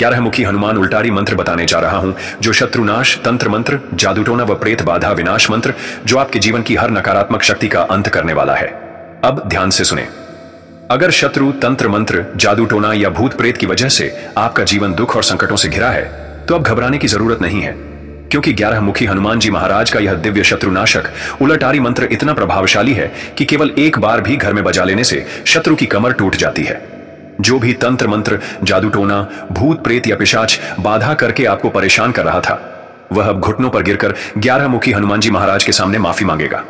11मुखी हनुमान उल्टारी मंत्र बताने जा रहा हूं, जो शत्रुनाश, तंत्र मंत्र, जादूटोना व प्रेत बाधा विनाश मंत्र, जो आपके जीवन की हर नकारात्मक शक्ति का अंत करने वाला है। अब ध्यान से सुने। अगर शत्रु, तंत्र मंत्र, जादूटोना या भूत प्रेत की वजह से आपका जीवन दुख और संकटों से घिरा है, तो अब घबराने की जरूरत नहीं है, क्योंकि 11मुखी हनुमान जी महाराज का यह दिव्य शत्रुनाशक उलटारी मंत्र इतना प्रभावशाली है कि केवल एक बार भी घर में बजा लेने से शत्रु की कमर टूट जाती है। जो भी तंत्र मंत्र, जादूटोना, भूत प्रेत या पिशाच बाधा करके आपको परेशान कर रहा था, वह अब घुटनों पर गिरकर 11मुखी हनुमान जी महाराज के सामने माफी मांगेगा।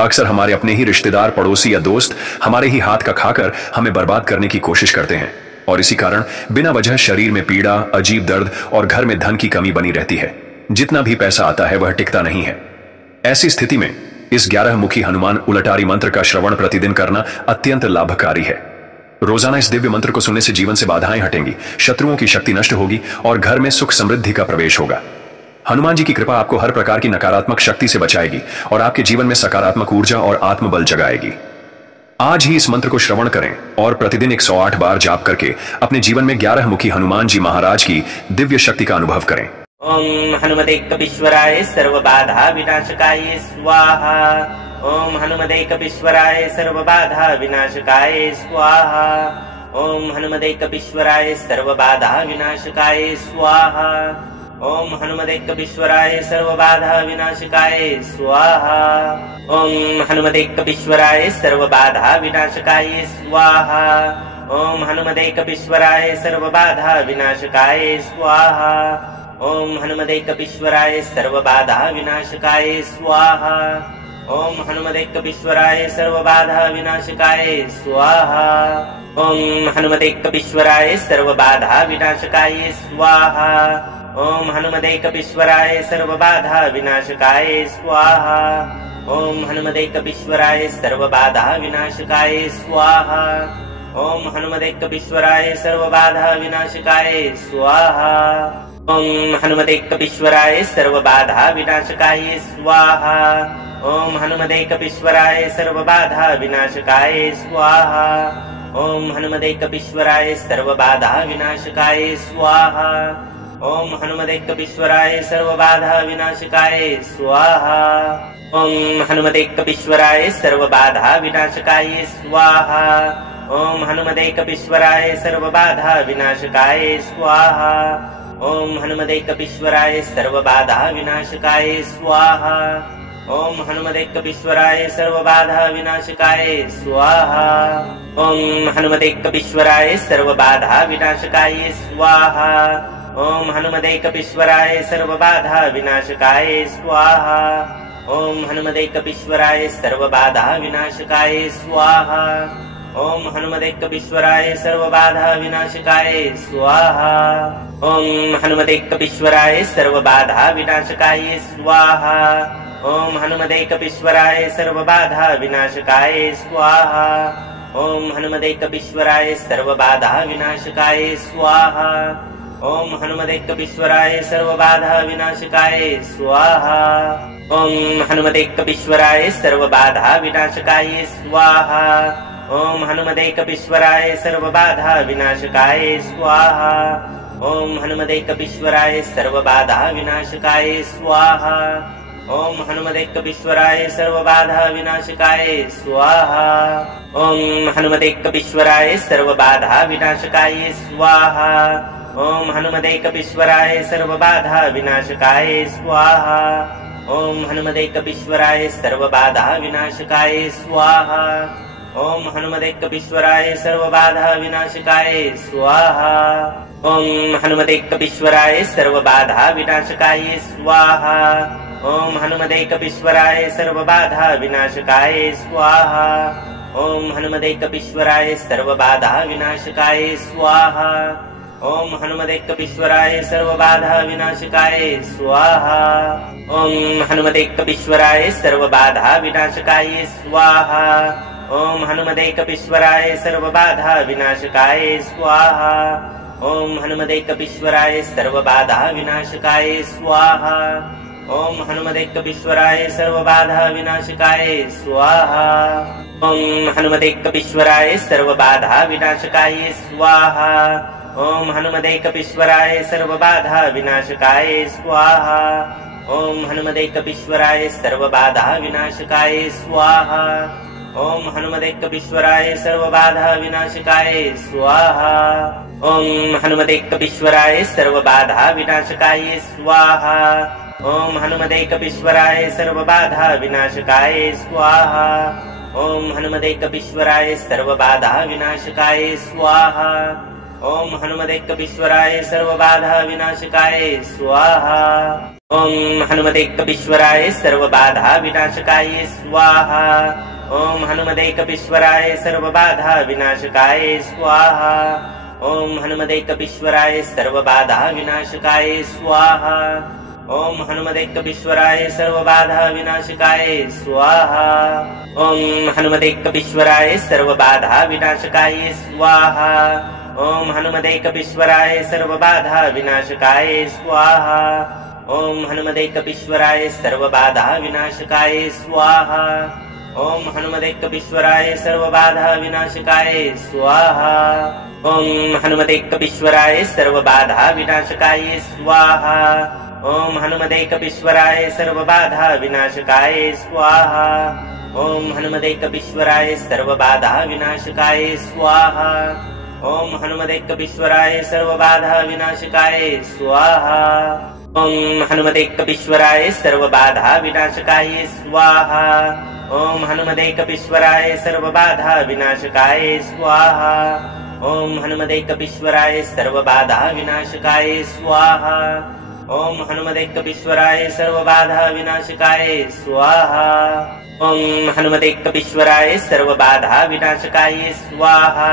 अक्सर हमारे अपने ही रिश्तेदार, पड़ोसी या दोस्त हमारे ही हाथ का खाकर हमें बर्बाद करने की कोशिश करते हैं, और इसी कारण बिना वजह शरीर में पीड़ा, अजीब दर्द और घर में धन की कमी बनी रहती है। जितना भी पैसा आता है वह टिकता नहीं है। ऐसी स्थिति में इस 11मुखी हनुमान उलटारी मंत्र का श्रवण प्रतिदिन करना अत्यंत लाभकारी है। रोजाना इस दिव्य मंत्र को सुनने से जीवन से बाधाएं हटेंगी, शत्रुओं की शक्ति नष्ट होगी और घर में सुख समृद्धि का प्रवेश होगा। हनुमान जी की कृपा आपको हर प्रकार की नकारात्मक शक्ति से बचाएगी और आपके जीवन में सकारात्मक ऊर्जा और आत्मबल जगाएगी। आज ही इस मंत्र को श्रवण करें और प्रतिदिन 108 बार जाप करके अपने जीवन में 11मुखी हनुमान जी महाराज की दिव्य शक्ति का अनुभव करें। ओम हनुमते कपीश्वराय सर्व बाधा विनाशकाय स्वाहा। ओम हनुमते कपीश्वराय सर्व बाधा विनाशकाय स्वाहा। ओम हनुमते कपीश्वराय सर्व बाधा विनाशकाय स्वाहा। ओम हनुमते कपीश्वराय सर्व बाधा विनाशकाय स्वाहा। ओम हनुमते कपीश्वराय सर्व बाधा विनाशकाय स्वाहा। ओम हनुमते कपीश्वराय सर्व बाधा विनाशकाय स्वाहा। ओम हनुमते कपीश्वराय सर्व बाधा विनाशकाय स्वाहा। ओम हनुमते कपीश्वराय सर्व बाधा विनाशकाय स्वाहा। ओम हनुमते कपीश्वराय सर्व बाधा विनाशकाय स्वाहा। ओम हनुमते कपीश्वराय सर्व बाधा विनाशकाय स्वाहा। ओम हनुमते कपीश्वराय सर्व बाधा विनाशकाय स्वाहा। ओम हनुमते कपीश्वराय सर्व बाधा विनाशकाय स्वाहा। ओम हनुमते कपीश्वराय सर्व बाधा विनाशकाय स्वाहा। ओम हनुमते कपीश्वराय सर्व बाधा विनाशकाय स्वाहा। ओम हनुमते कपीश्वराय सर्व बाधा विनाशकाय स्वाहा। ओम हनुमते कपीश्वराय सर्व बाधा विनाशकाय स्वाहा। ओम हनुमते कपीश्वराय सर्व बाधा विनाशकाय स्वाहा। ओम हनुमते कपीश्वराय सर्व बाधा विनाशकाय स्वाहा। ओम हनुमते कपीश्वराय सर्व बाधा विनाशकाय स्वाहा। ओम हनुमते कपीश्वराय सर्व बाधा विनाशकाय स्वाहा। ओम हनुमते कपीश्वराय सर्व बाधा विनाशकाय स्वाहा। ओम हनुमते कपीश्वराय सर्व बाधा विनाशकाय स्वाहा। ओम हनुमते कपीश्वराय सर्व बाधा विनाशकाय स्वाहा। ओम हनुमते कपीश्वराय सर्व बाधा विनाशकाय स्वाहा। ओम हनुमते कपीश्वराय सर्व बाधा विनाशकाय स्वाहा। ओम हनुमते कपीश्वराय सर्व बाधा विनाशकाय स्वाहा। ओम हनुमते कपीश्वराय सर्व बाधा विनाशकाय स्वाहा। ओम हनुमते कपीश्वराय सर्व बाधा विनाशकाय स्वाहा। ओम हनुमते कपीश्वराय सर्व बाधा विनाशकाय स्वाहा। ओम हनुमते कपीश्वराय सर्व बाधा विनाशकाय स्वाहा। ओम हनुमते कपीश्वराय सर्व बाधा विनाशकाय स्वाहा। ओम हनुमते कपीश्वराय सर्व बाधा विनाशकाय स्वाहा। ओम हनुमते कपीश्वराय सर्व बाधा विनाशकाय स्वाहा। ओम हनुमते कपीश्वराय सर्व बाधा विनाशकाय स्वाहा। ओम हनुमते कपीश्वराय सर्व बाधा विनाशकाय स्वाहा। ओम हनुमते कपीश्वराय सर्व बाधा विनाशकाय स्वाहा। ओम हनुमते कपीश्वराय सर्व बाधा विनाशकाय स्वाहा। ओम हनुमते कपीश्वराय सर्व बाधा विनाशकाय स्वाहा। ओम हनुमते कपीश्वराय सर्व बाधा विनाशकाय स्वाहा। ओम हनुमते कपीश्वराय सर्व बाधा विनाशकाय स्वाहा। ओम हनुमते कपीश्वराय सर्व बाधा विनाशकाय स्वाहा। ओम हनुमते कपीश्वराय सर्व बाधा विनाशकाय स्वाहा। ओम हनुमते कपीश्वराय सर्व बाधा विनाशकाय स्वाहा। ओम हनुमते कपीश्वराय सर्व बाधा विनाशकाय स्वाहा। ओम हनुमते कपीश्वराय सर्व बाधा विनाशकाय स्वाहा। ओम हनुमते कपीश्वराय सर्वबाधा विनाशकाय स्वाहा। ओम हनुमते कपीश्वराय सर्वबाधा विनाशकाय स्वाहा। ओम हनुमते कपीश्वराय सर्वबाधा विनाशकाय स्वाहा। ओम हनुमते कपीश्वराय सर्वबाधा विनाशकाय स्वाहा। ओम हनुमते कपीश्वराय सर्वबाधा विनाशकाय स्वाहा। ओम हनुमते कपीश्वराय सर्वबाधा विनाशकाय स्वाहा। ओम हनुमते कपीश्वराय सर्वबाधा विनाशकाय स्वाहा। ओम हनुमते कपीश्वराय सर्वबाधा विनाशकाय स्वाहा। ओम हनुमते कपीश्वराय सर्वबाधा विनाशकाय स्वाहा। ओम हनुमते कपीश्वराय सर्वबाधा विनाशकाय स्वाहा। ओम हनुमते कपीश्वराय सर्वबाधा विनाशकाय स्वाहा। ओम हनुमते कपीश्वराय सर्वबाधा विनाशकाय स्वाहा। ओम हनुमते कपीश्वराय सर्वबाधा विनाशकाय स्वाहा। ओम हनुमते कपीश्वराय सर्वबाधा विनाशकाय स्वाहा। ओम हनुमते कपीश्वराय सर्वबाधा विनाशकाय स्वाहा। ओम हनुमते कपीश्वराय सर्वबाधा विनाशकाय स्वाहा। ओम हनुमते कपीश्वराय सर्वबाधा विनाशकाय स्वाहा। ओम हनुमते कपीश्वराय सर्वबाधा विनाशकाय स्वाहा। ओम हनुमते कपीश्वराय सर्वबाधा विनाशकाय स्वाहा। ओम हनुमते कपीश्वराय सर्वबाधा विनाशकाय स्वाहा। ओम हनुमते कपीश्वराय सर्वबाधा विनाशकाय स्वाहा। ओम हनुमते कपीश्वराय सर्वबाधा विनाशकाय स्वाहा। ओम हनुमते कपीश्वराय सर्वबाधा विनाशकाय स्वाहा। ओम हनुमते कपीश्वराय सर्वबाधा विनाशकाय स्वाहा।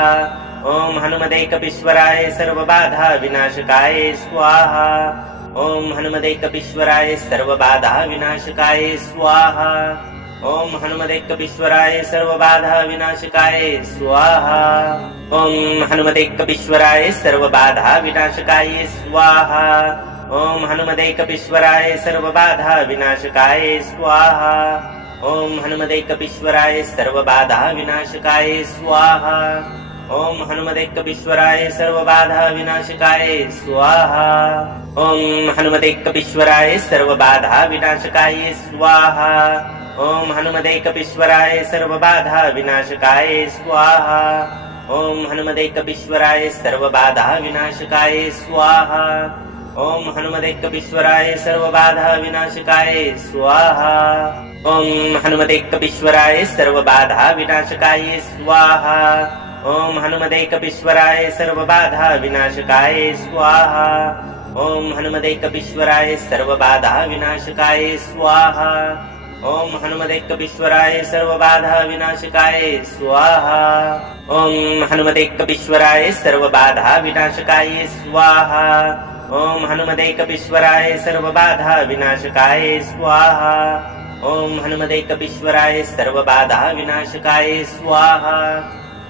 ओम हनुमते कपीश्वराय सर्वबाधा विनाशकाय स्वाहा। ओम हनुमते कपीश्वराय सर्वबाधा विनाशकाय स्वाहा। ओम हनुमते कपीश्वराय सर्वबाधा विनाशकाय स्वाहा। ओम हनुमते कपीश्वराय सर्वबाधा विनाशकाय स्वाहा। ओम हनुमते कपीश्वराय सर्वबाधा विनाशकाय स्वाहा। ओम हनुमते कपीश्वराय सर्वबाधा विनाशकाय स्वाहा। ओम हनुमते कपीश्वराय सर्वबाधा विनाशकाय स्वाहा। ओम हनुमते कपीश्वराय सर्वबाधा विनाशकाय स्वाहा। ओम हनुमते कपीश्वराय सर्वबाधा विनाशकाय स्वाहा। ओम हनुमते कपीश्वराय सर्वबाधा विनाशकाय स्वाहा। ओम हनुमते कपीश्वराय सर्वबाधा विनाशकाय स्वाहा। ओम हनुमते कपीश्वराय सर्वबाधा विनाशकाय स्वाहा। ओम हनुमते कपीश्वराय सर्वबाधा विनाशकाय स्वाहा। ओम हनुमते कपीश्वराय सर्वबाधा विनाशकाय स्वाहा। ओम हनुमते कपीश्वराय सर्वबाधा विनाशकाय स्वाहा। ओम हनुमते कपीश्वराय सर्वबाधा विनाशकाय स्वाहा। ओम हनुमते कपीश्वराय सर्वबाधा विनाशकाय स्वाहा। ओम हनुमते कपीश्वराय सर्वबाधा विनाशकाय स्वाहा। ओम हनुमते कपीश्वराय सर्वबाधा विनाशकाय स्वाहा।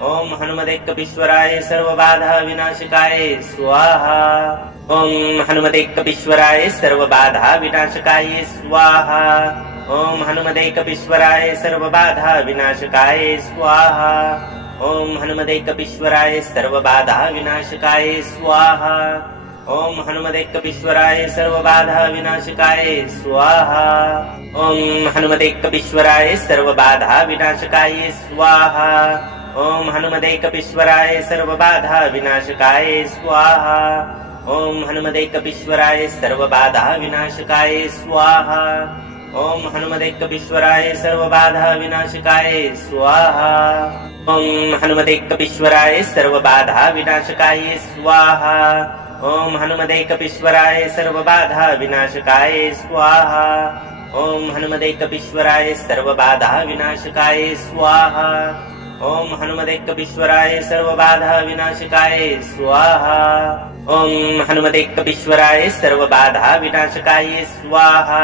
ओम हनुमते कपीश्वराय सर्वबाधा विनाशकाय स्वाहा। ओम हनुमते कपीश्वराय सर्वबाधा विनाशकाय स्वाहा। ओम हनुमते कपीश्वराय सर्वबाधा विनाशकाय स्वाहा। ओम हनुमते कपीश्वराय सर्वबाधा विनाशकाय स्वाहा। ओम हनुमते कपीश्वराय सर्वबाधा विनाशकाय स्वाहा। ओम हनुमते कपीश्वराय सर्वबाधा विनाशकाय स्वाहा। ओम हनुमते कपीश्वराय सर्वबाधा विनाशकाय स्वाहा। ओम हनुमते कपीश्वराय सर्वबाधा विनाशकाय स्वाहा। ओम हनुमते कपीश्वराय सर्वबाधा विनाशकाय स्वाहा। ओम हनुमते कपीश्वराय सर्वबाधा विनाशकाय स्वाहा। ओम हनुमते कपीश्वराय सर्वबाधा विनाशकाय स्वाहा। ओम हनुमते कपीश्वराय सर्वबाधा विनाशकाय स्वाहा। ओम हनुमते कपीश्वराय सर्वबाधा विनाशकाय स्वाहा।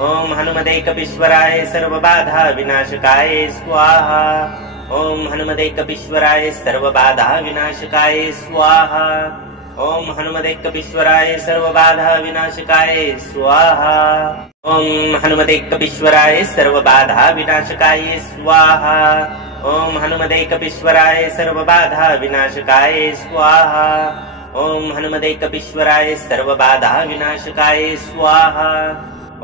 ओम हनुमते कपीश्वराय सर्वबाधा विनाशकाय स्वाहा। ओम हनुमते कपीश्वराय सर्वबाधा विनाशकाय स्वाहा। ओम हनुमते कपीश्वराय सर्वबाधा विनाशकाय स्वाहा। ओम हनुमते कपीश्वराय सर्वबाधा विनाशकाय स्वाहा। ओम हनुमते कपीश्वराय सर्वबाधा विनाशकाय स्वाहा। ओम हनुमते कपीश्वराय सर्वबाधा विनाशकाय स्वाहा।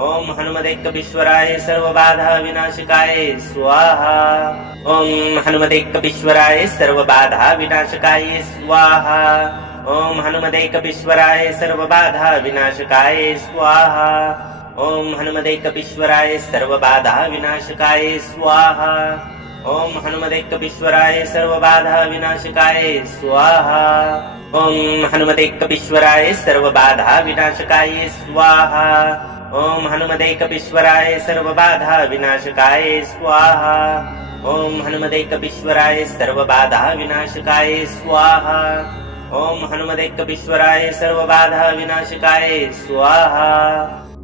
ओम हनुमते कपीश्वराय सर्वबाधा विनाशकाय स्वाहा। ओम हनुमते कपीश्वराय सर्वबाधा विनाशकाय स्वाहा। ओम हनुमते कपीश्वराय सर्वबाधा विनाशकाय स्वाहा। ओम हनुमते कपीश्वराय सर्वबाधा विनाशकाय स्वाहा। ओम हनुमते कपीश्वराय सर्वबाधा विनाशकाय स्वाहा। ओम हनुमते कपीश्वराय सर्वबाधा विनाशकाय स्वाहा। ओम हनुमते कपीश्वराय सर्वबाधा विनाशकाय स्वाहा। ओम हनुमते कपीश्वराय सर्वबाधा विनाशकाय स्वाहा। ओम हनुमते कपीश्वराय सर्वबाधा विनाशकाय स्वाहा।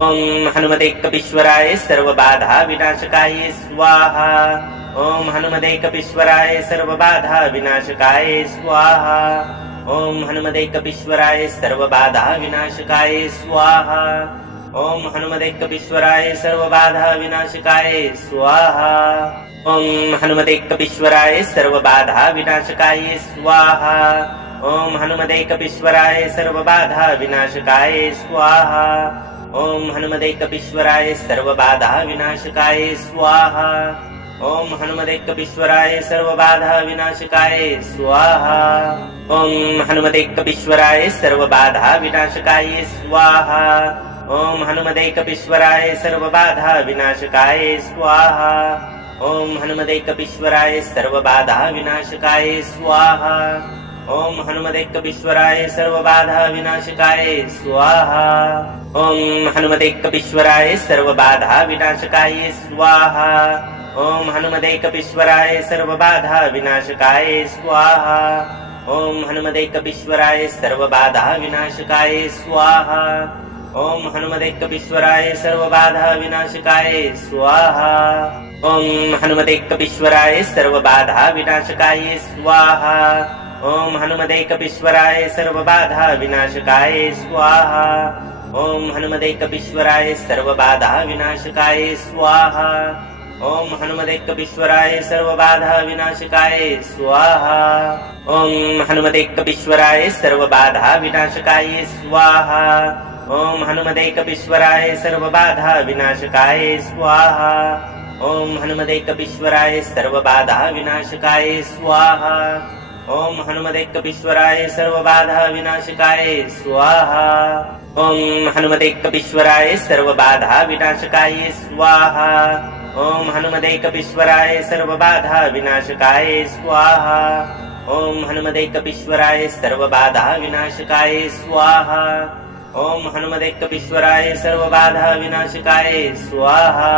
ओम हनुमते कपीश्वराय सर्वबाधा विनाशकाय स्वाहा। ओम हनुमते कपीश्वराय सर्वबाधा विनाशकाय स्वाहा। ओम हनुमते कपीश्वराय सर्वबाधा विनाशकाय स्वाहा। ओम हनुमते कपीश्वराय सर्वबाधा विनाशकाय स्वाहा। ओम हनुमते कपीश्वराय सर्वबाधा विनाशकाय स्वाहा। ओम हनुमते कपीश्वराय सर्वबाधा विनाशकाय स्वाहा। ओम हनुमते कपीश्वराय सर्वबाधा विनाशकाय स्वाहा। ओम हनुमते कपीश्वराय सर्वबाधा विनाशकाय स्वाहा। ओम हनुमते कपीश्वराय सर्वबाधा विनाशकाय स्वाहा। ओम हनुमते कपीश्वराय सर्वबाधा विनाशकाय स्वाहा। ओम हनुमते कपीश्वराय सर्वबाधा विनाशकाय स्वाहा। ओम हनुमते कपीश्वराय सर्वबाधा विनाशकाय स्वाहा। ओम हनुमते कपीश्वराय सर्वबाधा विनाशकाय स्वाहा। ओम हनुमते कपीश्वराय सर्वबाधा विनाशकाय स्वाहा। ओम हनुमते कपीश्वराय सर्वबाधा विनाशकाय स्वाहा। ओम हनुमते कपीश्वराय सर्वबाधा विनाशकाय स्वाहा। ओम हनुमते कपीश्वराय सर्वबाधा विनाशकाय स्वाहा। ओम हनुमते कपीश्वराय सर्वबाधा विनाशकाय स्वाहा। ओम हनुमते कपीश्वराय सर्वबाधा विनाशकाय स्वाहा। ओम हनुमते कपीश्वराय सर्वबाधा विनाशकाय स्वाहा। ओम हनुमते कपीश्वराय सर्वबाधा विनाशकाय स्वाहा। ओम हनुमते कपीश्वराय सर्वबाधा विनाशकाय स्वाहा। ओम हनुमते कपीश्वराय सर्वबाधा विनाशकाय स्वाहा। ओम हनुमते कपीश्वराय सर्वबाधा विनाशकाय स्वाहा। ओम हनुमते कपीश्वराय सर्वबाधा विनाशकाय स्वाहा। ओम हनुमते कपीश्वराय सर्वबाधा विनाशकाय स्वाहा। ओम हनुमते कपीश्वराय सर्वबाधा विनाशकाय स्वाहा। ओम हनुमते कपीश्वराय सर्वबाधा विनाशकाय स्वाहा। ओम हनुमते कपीश्वराय सर्वबाधा विनाशकाय स्वाहा।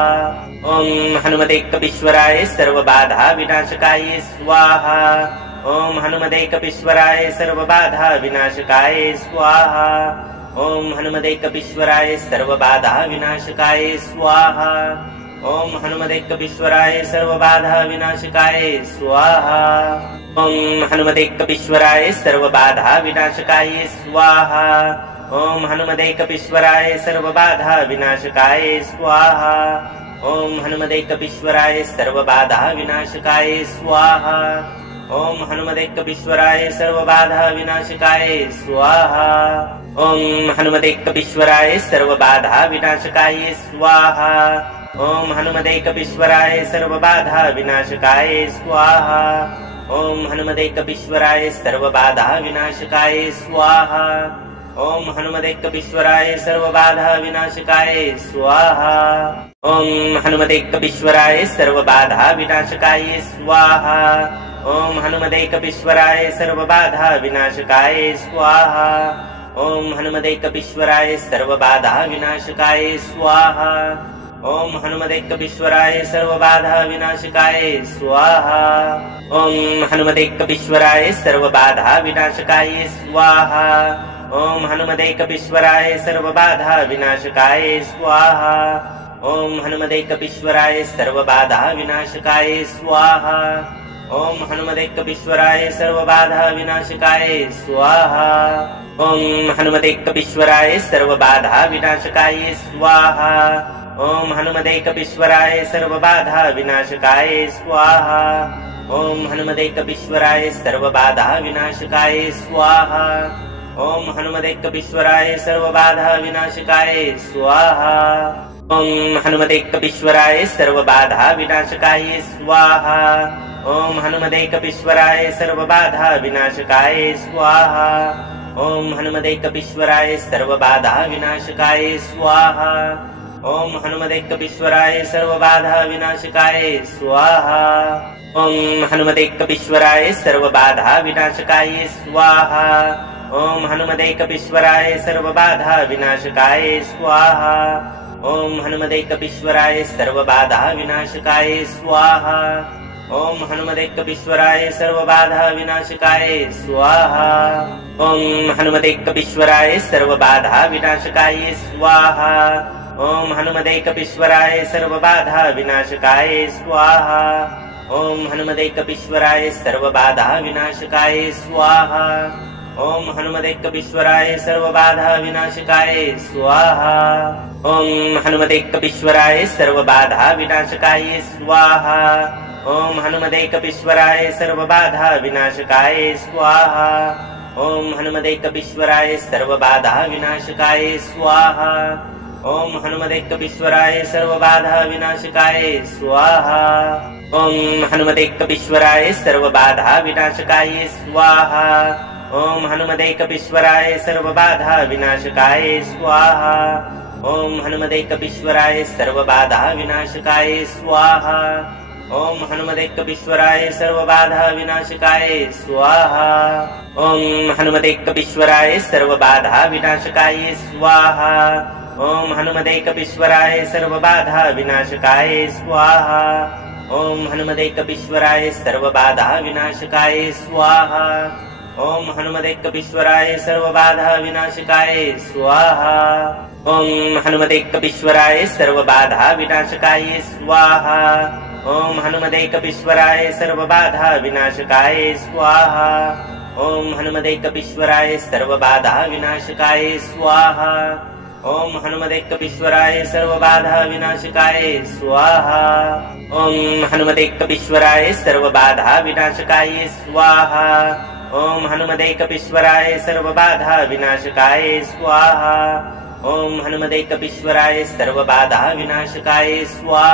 ओम हनुमते कपीश्वराय सर्वबाधा विनाशकाय स्वाहा। ओम हनुमते कपीश्वराय सर्वबाधा विनाशकाय स्वाहा। ओम हनुमते कपीश्वराय सर्वबाधा विनाशकाय स्वाहा। ओम हनुमते कपीश्वराय सर्वबाधा विनाशकाय स्वाहा। ओम हनुमते कपीश्वराय सर्वबाधा विनाशकाय स्वाहा। ओम हनुमते कपीश्वराय सर्वबाधा विनाशकाय स्वाहा। ओम हनुमते कपीश्वराय सर्वबाधा विनाशकाय स्वाहा। ओम हनुमते कपीश्वराय सर्वबाधा विनाशकाय स्वाहा। ओम हनुमते कपीश्वराय सर्वबाधा विनाशकाय स्वाहा। ओम हनुमते कपीश्वराय सर्वबाधा विनाशकाय स्वाहा। ओम हनुमते कपीश्वराय सर्वबाधा विनाशकाय स्वाहा। ओम हनुमते कपीश्वराय सर्वबाधा विनाशकाय स्वाहा। ओम हनुमते कपीश्वराय सर्वबाधा विनाशकाय स्वाहा। ओम हनुमते कपीश्वराय सर्वबाधा विनाशकाय स्वाहा। ओम हनुमते कपीश्वराय सर्वबाधा विनाशकाय स्वाहा। ओम हनुमते कपीश्वराय सर्वबाधा विनाशकाय स्वाहा। ओम हनुमते कपीश्वराय सर्वबाधा विनाशकाय स्वाहा। ओम हनुमते कपीश्वराय सर्वबाधा विनाशकाय स्वाहा। ओम हनुमते कपीश्वराय सर्वबाधा विनाशकाय स्वाहा। ओम हनुमते कपीश्वराय सर्वबाधा विनाशकाय स्वाहा। ओम हनुमते कपीश्वराय सर्वबाधा विनाशकाय स्वाहा। ओम हनुमते कपीश्वराय सर्वबाधा विनाशकाय स्वाहा। ओम हनुमते कपीश्वराय सर्वबाधा विनाशकाय स्वाहा। ओम हनुमते कपीश्वराय सर्वबाधा विनाशकाय स्वाहा। ओम हनुमते कपीश्वराय सर्वबाधा विनाशकाय स्वाहा। ओम हनुमते कपीश्वराय सर्वबाधा विनाशकाय स्वाहा। ओम हनुमते कपीश्वराय सर्वबाधा विनाशकाय स्वाहा। ओम हनुमते कपीश्वराय सर्वबाधा विनाशकाय स्वाहा। ओम हनुमते कपीश्वराय सर्वबाधा विनाशकाय स्वाहा। ओम हनुमते कपीश्वराय सर्वबाधा विनाशकाय स्वाहा। ओम हनुमते कपीश्वराय सर्वबाधा विनाशकाय स्वाहा। ओम हनुमते कपीश्वराय सर्वबाधा विनाशकाय स्वाहा। ओम हनुमते कपीश्वराय सर्वबाधा विनाशकाय स्वाहा। ओम हनुमते कपीश्वराय सर्वबाधा विनाशकाय स्वाहा। ओम हनुमते कपीश्वराय सर्वबाधा विनाशकाय स्वाहा। ओम हनुमते कपीश्वराय सर्वबाधा विनाशकाय स्वाहा। ओम हनुमते कपीश्वराय सर्वबाधा विनाशकाय स्वाहा। ओम हनुमते कपीश्वराय सर्वबाधा विनाशकाय स्वाहा। ओम हनुमते कपीश्वराय सर्वबाधा विनाशकाय स्वाहा। ओम हनुमते कपीश्वराय सर्वबाधा विनाशकाय स्वाहा। ओम हनुमते कपीश्वराय सर्वबाधा विनाशकाय स्वाहा। ओम हनुमते कपीश्वराय सर्वबाधा विनाशकाय स्वाहा। ओम हनुमते कपीश्वराय सर्वबाधा विनाशकाय स्वाहा। ओम हनुमते कपीश्वराय सर्वबाधा विनाशकाय स्वाहा। ओम हनुमते कपीश्वराय सर्वबाधा विनाशकाय स्वाहा। ओम हनुमते कपीश्वराय सर्वबाधा विनाशकाय स्वाहा। ओम हनुमते कपीश्वराय सर्वबाधा विनाशकाय स्वाहा। ओम हनुमते कपीश्वराय सर्वबाधा विनाशकाय स्वाहा। ओम हनुमते कपीश्वराय सर्वबाधा विनाशकाय स्वाहा। ओम हनुमते कपीश्वराय सर्वबाधा विनाशकाय स्वाहा। ओम हनुमते कपीश्वराय सर्वबाधा विनाशकाय स्वाहा। ओम हनुमते कपीश्वराय सर्वबाधा विनाशकाय स्वाहा। ओम हनुमते कपीश्वराय सर्वबाधा विनाशकाय स्वाहा। ओम हनुमते कपीश्वराय सर्वबाधा विनाशकाय स्वाहा। ओम हनुमते कपीश्वराय सर्वबाधा विनाशकाय स्वाहा।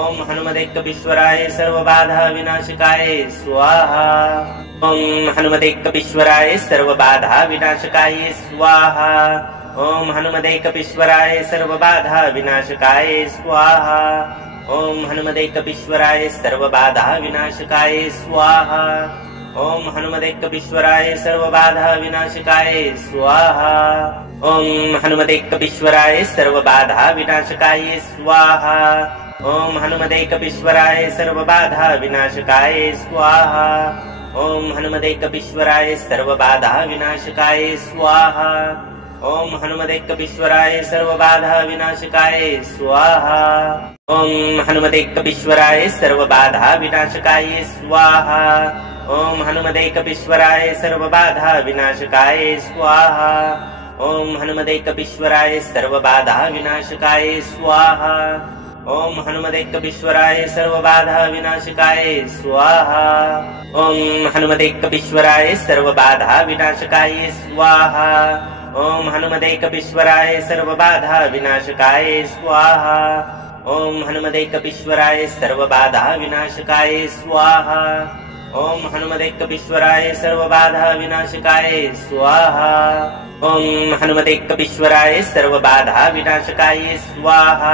ओम हनुमते कपीश्वराय सर्वबाधा विनाशकाय स्वाहा। ओम हनुमते कपीश्वराय सर्वबाधा विनाशकाय स्वाहा। ओम हनुमते कपीश्वराय सर्वबाधा विनाशकाय स्वाहा। ओम हनुमते कपीश्वराय सर्वबाधा विनाशकाय स्वाहा। ओम हनुमते कपीश्वराय सर्वबाधा विनाशकाय स्वाहा। ओम हनुमते कपीश्वराय सर्वबाधा विनाशकाय स्वाहा। ओम हनुमते कपीश्वराय सर्वबाधा विनाशकाय स्वाहा। ओम हनुमते कपीश्वराय सर्वबाधा विनाशकाय स्वाहा। ओम हनुमते कपीश्वराय सर्वबाधा विनाशकाय स्वाहा। ओम हनुमते कपीश्वराय सर्वबाधा विनाशकाय स्वाहा। ओम हनुमते कपीश्वराय सर्वबाधा विनाशकाय स्वाहा। ओम हनुमते कपीश्वराय सर्वबाधा विनाशकाय स्वाहा। ओम हनुमते कपीश्वराय सर्वबाधा विनाशकाय स्वाहा। ओम हनुमते कपीश्वराय सर्वबाधा विनाशकाय स्वाहा। ओम हनुमते कपीश्वराय सर्वबाधा विनाशकाय स्वाहा। ओम हनुमते कपीश्वराय सर्वबाधा विनाशकाय स्वाहा। ओम हनुमते कपीश्वराय सर्वबाधा विनाशकाय स्वाहा।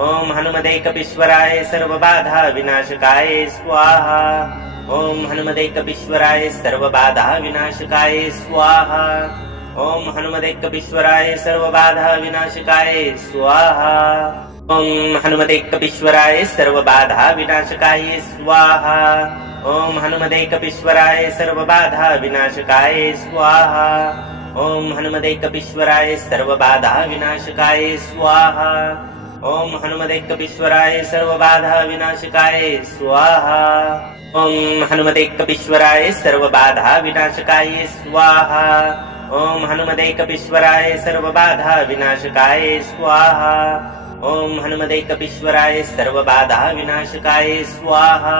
ओम हनुमते कपीश्वराय सर्वबाधा विनाशकाय स्वाहा। ओम हनुमते कपीश्वराय सर्वबाधा विनाशकाय स्वाहा। ओम हनुमते कपीश्वराय सर्वबाधा विनाशकाय स्वाहा। ओम हनुमते कपीश्वराय सर्वबाधा विनाशकाय स्वाहा। ओम हनुमते कपीश्वराय सर्वबाधा विनाशकाय स्वाहा। ओम हनुमते कपीश्वराय सर्वबाधा विनाशकाय स्वाहा। ओम हनुमते कपीश्वराय सर्वबाधा विनाशकाय स्वाहा। ओम हनुमते कपीश्वराय सर्वबाधा विनाशकाय स्वाहा। ओम हनुमते कपीश्वराय सर्वबाधा विनाशकाय स्वाहा। ओम हनुमते कपीश्वराय सर्वबाधा विनाशकाय स्वाहा।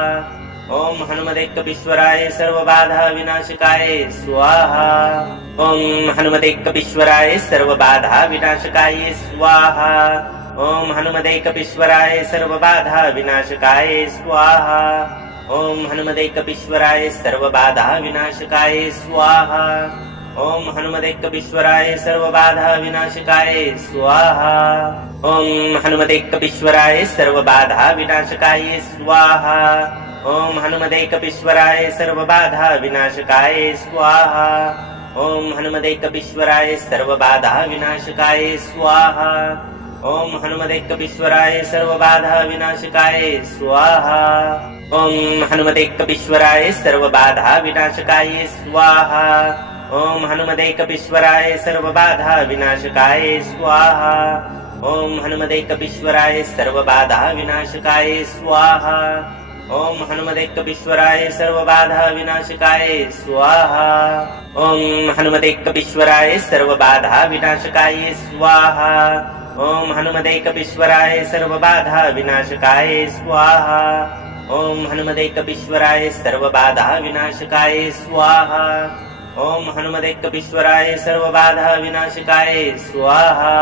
ओम हनुमते कपीश्वराय सर्वबाधा विनाशकाय स्वाहा। ओम हनुमते कपीश्वराय सर्वबाधा विनाशकाय स्वाहा। ओम हनुमते कपीश्वराय सर्वबाधा विनाशकाय स्वाहा। ओम हनुमते कपीश्वराय सर्वबाधा विनाशकाय स्वाहा। ओम हनुमते कपीश्वराय सर्वबाधा विनाशकाय स्वाहा। ओम हनुमते कपीश्वराय सर्वबाधा विनाशकाय स्वाहा। ओम हनुमते कपीश्वराय सर्वबाधा विनाशकाय स्वाहा। ओम हनुमते कपीश्वराय सर्वबाधा विनाशकाय स्वाहा। ओम हनुमते कपीश्वराय सर्वबाधा विनाशकाय स्वाहा। ओम हनुमते कपीश्वराय सर्वबाधा विनाशकाय स्वाहा। ओम हनुमते कपीश्वराय सर्वबाधा विनाशकाय स्वाहा। ओम हनुमते कपीश्वराय सर्वबाधा विनाशकाय स्वाहा। ओम हनुमते कपीश्वराय सर्वबाधा विनाशकाय स्वाहा। ओम हनुमते कपीश्वराय सर्वबाधा विनाशकाय स्वाहा। ओम हनुमते कपीश्वराय सर्वबाधा विनाशकाय स्वाहा। ओम हनुमते कपीश्वराय सर्वबाधा विनाशकाय स्वाहा। ओम हनुमते कपीश्वराय सर्वबाधा विनाशकाय स्वाहा।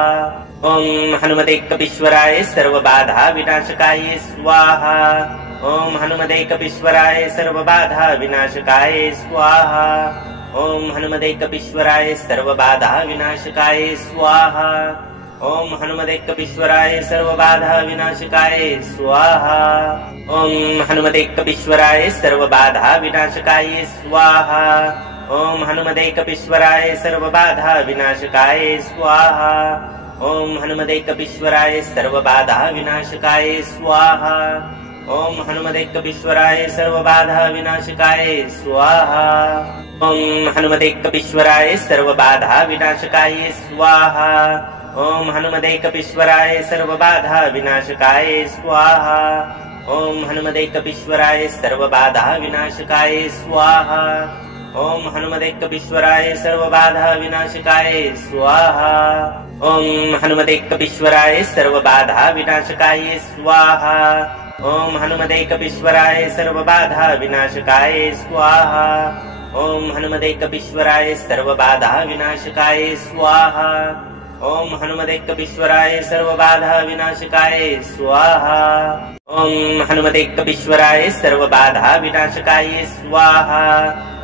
ओम हनुमते कपीश्वराय सर्वबाधा विनाशकाय स्वाहा। ओम हनुमते कपीश्वराय सर्वबाधा विनाशकाय स्वाहा। ओम हनुमते कपीश्वराय सर्वबाधा विनाशकाय स्वाहा। ओम हनुमते कपीश्वराय सर्वबाधा विनाशकाय स्वाहा। ओम हनुमते कपीश्वराय सर्वबाधा विनाशकाय स्वाहा। ओम हनुमते कपीश्वराय सर्वबाधा विनाशकाय स्वाहा। ओम हनुमते कपीश्वराय सर्वबाधा विनाशकाय स्वाहा। ओम हनुमते कपीश्वराय सर्वबाधा विनाशकाय स्वाहा। ओम हनुमते कपीश्वराय सर्वबाधा विनाशकाय स्वाहा। ओम हनुमते कपीश्वराय सर्वबाधा विनाशकाय स्वाहा। ओम हनुमते कपीश्वराय सर्वबाधा विनाशकाय स्वाहा। ओम हनुमते कपीश्वराय सर्वबाधा विनाशकाय स्वाहा। ओम हनुमते कपीश्वराय सर्वबाधा विनाशकाय स्वाहा। ओम हनुमते कपीश्वराय सर्वबाधा विनाशकाय स्वाहा। ओम हनुमते कपीश्वराय सर्वबाधा विनाशकाय स्वाहा। ओम हनुमते कपीश्वराय सर्वबाधा विनाशकाय स्वाहा। ओम हनुमते कपीश्वराय सर्वबाधा विनाशकाय स्वाहा। ओम हनुमते कपीश्वराय सर्वबाधा विनाशकाय स्वाहा।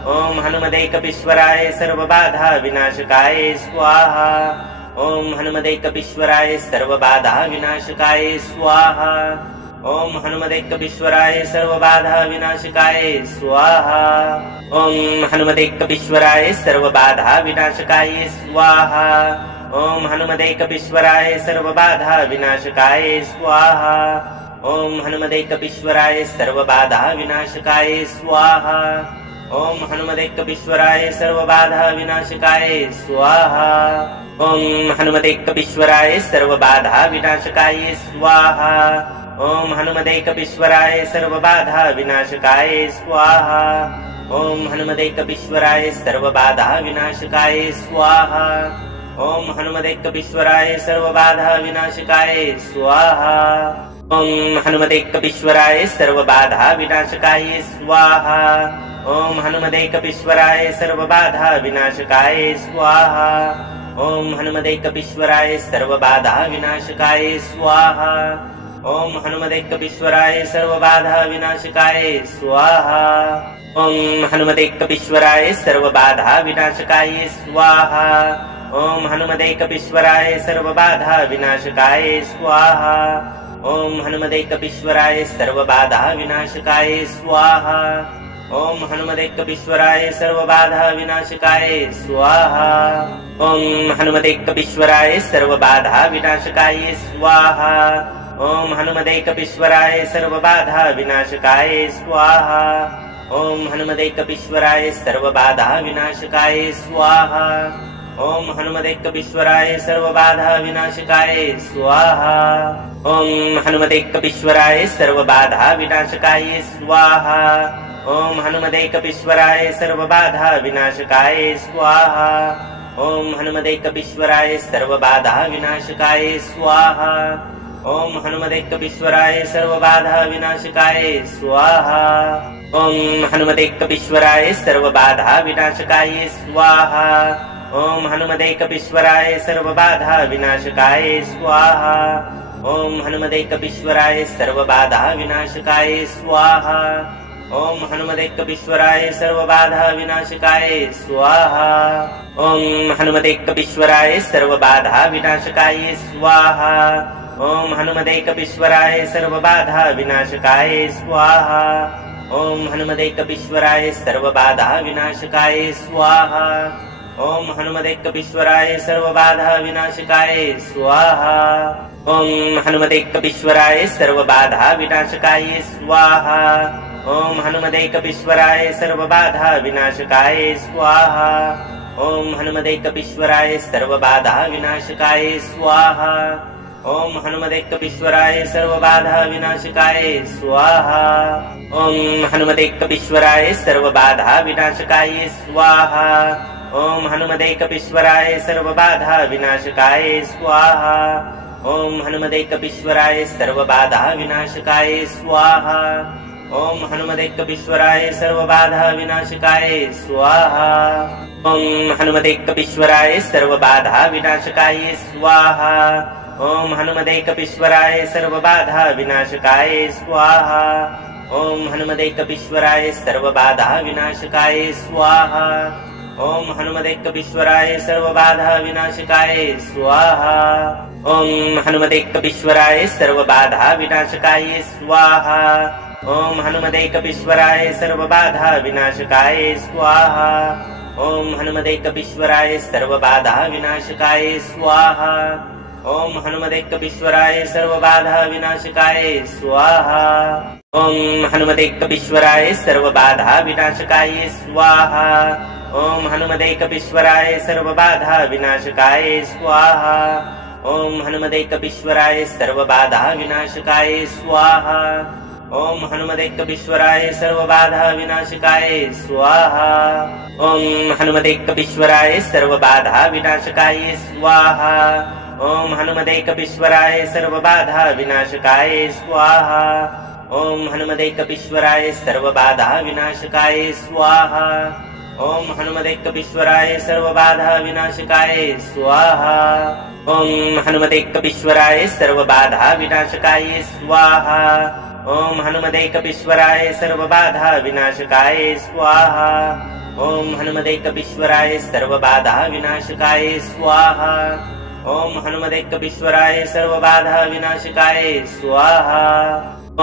ओम हनुमते कपीश्वराय सर्वबाधा विनाशकाय स्वाहा। ओम हनुमते कपीश्वराय सर्वबाधा विनाशकाय स्वाहा। ओम हनुमते कपीश्वराय सर्वबाधा विनाशकाय स्वाहा। ओम हनुमते कपीश्वराय सर्वबाधा विनाशकाय स्वाहा। ओम हनुमते कपीश्वराय सर्वबाधा विनाशकाय स्वाहा। ओम हनुमते कपीश्वराय सर्वबाधा विनाशकाय स्वाहा। ओम हनुमते कपीश्वराय सर्वबाधा विनाशकाय स्वाहा। ओम हनुमते कपीश्वराय सर्वबाधा विनाशकाय स्वाहा। ओम हनुमते कपीश्वराय सर्वबाधा विनाशकाय स्वाहा। ओम हनुमते कपीश्वराय सर्वबाधा विनाशकाय स्वाहा। ओम हनुमते कपीश्वराय सर्वबाधा विनाशकाय स्वाहा। ओम हनुमते कपीश्वराय सर्वबाधा विनाशकाय स्वाहा। ओम हनुमते कपीश्वराय सर्वबाधा विनाशकाय स्वाहा। ओम हनुमते कपीश्वराय सर्वबाधा विनाशकाय स्वाहा। ओम हनुमते कपीश्वराय सर्वबाधा विनाशकाय स्वाहा। ओम हनुमते कपीश्वराय सर्वबाधा विनाशकाय स्वाहा। ओम हनुमते कपीश्वराय सर्वबाधा विनाशकाय स्वाहा। ओम हनुमते कपीश्वराय सर्वबाधा विनाशकाय स्वाहा। ओम हनुमते कपीश्वराय सर्वबाधा विनाशकाय स्वाहा। ओम हनुमते कपीश्वराय सर्वबाधा विनाशकाय स्वाहा। ओम हनुमते कपीश्वराय सर्वबाधा विनाशकाय स्वाहा। ओम हनुमते कपीश्वराय सर्वबाधा विनाशकाय स्वाहा। ओम हनुमते कपीश्वराय सर्वबाधा विनाशकाय स्वाहा। ओम हनुमते कपीश्वराय सर्वबाधा विनाशकाय स्वाहा। ओम हनुमते कपीश्वराय सर्वबाधा विनाशकाय स्वाहा। ओम हनुमते कपीश्वराय सर्वबाधा विनाशकाय स्वाहा। ओम हनुमते कपीश्वराय सर्वबाधा विनाशकाय स्वाहा। ओम हनुमते कपीश्वराय सर्वबाधा विनाशकाय स्वाहा। ओम हनुमते कपीश्वराय सर्वबाधा विनाशकाय स्वाहा। ओम हनुमते कपीश्वराय सर्वबाधा विनाशकाय स्वाहा। ओम हनुमते कपीश्वराय सर्वबाधा विनाशकाय स्वाहा। ओम हनुमते कपीश्वराय सर्वबाधा विनाशकाय स्वाहा। ओम हनुमते कपीश्वराय सर्वबाधा विनाशकाय स्वाहा। ओम हनुमते कपीश्वराय सर्वबाधा विनाशकाय स्वाहा। ओम हनुमते कपीश्वराय सर्वबाधा विनाशकाय स्वाहा। ओम हनुमते कपीश्वराय सर्वबाधा विनाशकाय स्वाहा। ओम हनुमते कपीश्वराय सर्वबाधा विनाशकाय स्वाहा। ओम हनुमते कपीश्वराय सर्वबाधा विनाशकाय स्वाहा। ओम हनुमते कपीश्वराय सर्वबाधा विनाशकाय स्वाहा। ओम हनुमते कपीश्वराय सर्वबाधा विनाशकाय स्वाहा। ओम हनुमते कपीश्वराय सर्वबाधा विनाशकाय स्वाहा। ओम हनुमते कपीश्वराय सर्वबाधा विनाशकाय स्वाहा। ओम हनुमते कपीश्वराय सर्वबाधा विनाशकाय स्वाहा। ओम हनुमते कपीश्वराय सर्वबाधा विनाशकाय स्वाहा। ओम हनुमते कपीश्वराय सर्वबाधा विनाशकाय स्वाहा। ओम हनुमते कपीश्वराय सर्वबाधा विनाशकाय स्वाहा। ओम हनुमते कपीश्वराय सर्वबाधा विनाशकाय स्वाहा। ओम हनुमते कपीश्वराय सर्वबाधा विनाशकाय स्वाहा। ओम हनुमते कपीश्वराय सर्वबाधा विनाशकाय स्वाहा। ओम हनुमते कपीश्वराय सर्वबाधा विनाशकाय स्वाहा। ओम हनुमते कपीश्वराय सर्वबाधा विनाशकाय स्वाहा। ओम हनुमते कपीश्वराय सर्वबाधा विनाशकाय स्वाहा। ओम हनुमते कपीश्वराय सर्वबाधा विनाशकाय स्वाहा। ओम हनुमते कपीश्वराय सर्वबाधा विनाशकाय स्वाहा। ओम हनुमते कपीश्वराय सर्वबाधा विनाशकाय स्वाहा। ओम हनुमते कपीश्वराय सर्वबाधा विनाशकाय स्वाहा। ओम हनुमते कपीश्वराय सर्वबाधा विनाशकाय स्वाहा। ओम हनुमते कपीश्वराय सर्वबाधा विनाशकाय स्वाहा। ओम हनुमते कपीश्वराय सर्वबाधा विनाशकाय स्वाहा। ओम हनुमते कपीश्वराय सर्वबाधा विनाशकाय स्वाहा। ओम हनुमते कपीश्वराय सर्वबाधा विनाशकाय स्वाहा। ओम हनुमते कपीश्वराय सर्वबाधा विनाशकाय स्वाहा।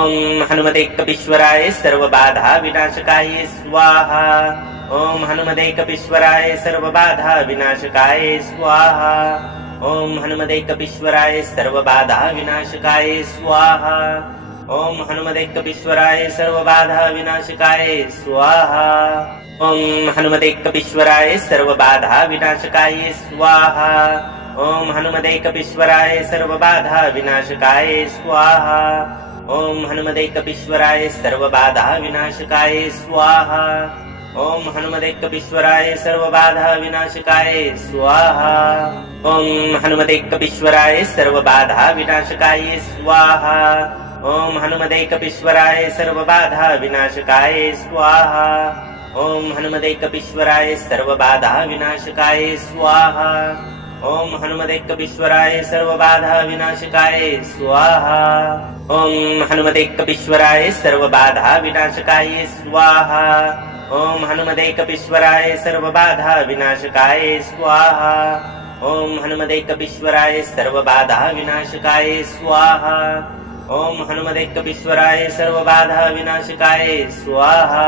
ओम हनुमते कपीश्वराय सर्वबाधा विनाशकाय स्वाहा। ओम हनुमते कपीश्वराय सर्वबाधा विनाशकाय स्वाहा। ओम हनुमते कपीश्वराय सर्वबाधा विनाशकाय स्वाहा। ओम हनुमते कपीश्वराय सर्वबाधा विनाशकाय स्वाहा। ओम हनुमते कपीश्वराय सर्वबाधा विनाशकाय स्वाहा। ओम हनुमते कपीश्वराय सर्वबाधा विनाशकाय स्वाहा। ओम हनुमते कपीश्वराय सर्वबाधा विनाशकाय स्वाहा। ओम हनुमते कपीश्वराय सर्वबाधा विनाशकाय स्वाहा। ओम हनुमते कपीश्वराय सर्वबाधा विनाशकाय स्वाहा। ओम हनुमते कपीश्वराय सर्वबाधा विनाशकाय स्वाहा। ओम हनुमते कपीश्वराय सर्वबाधा विनाशकाय स्वाहा। ओम हनुमते कपीश्वराय सर्वबाधा विनाशकाय स्वाहा। ओम हनुमते कपीश्वराय सर्वबाधा विनाशकाय स्वाहा। ओम हनुमते कपीश्वराय सर्वबाधा विनाशकाय स्वाहा। ओम हनुमते कपीश्वराय सर्वबाधा विनाशकाय स्वाहा। ओम हनुमते कपीश्वराय सर्वबाधा विनाशकाय स्वाहा।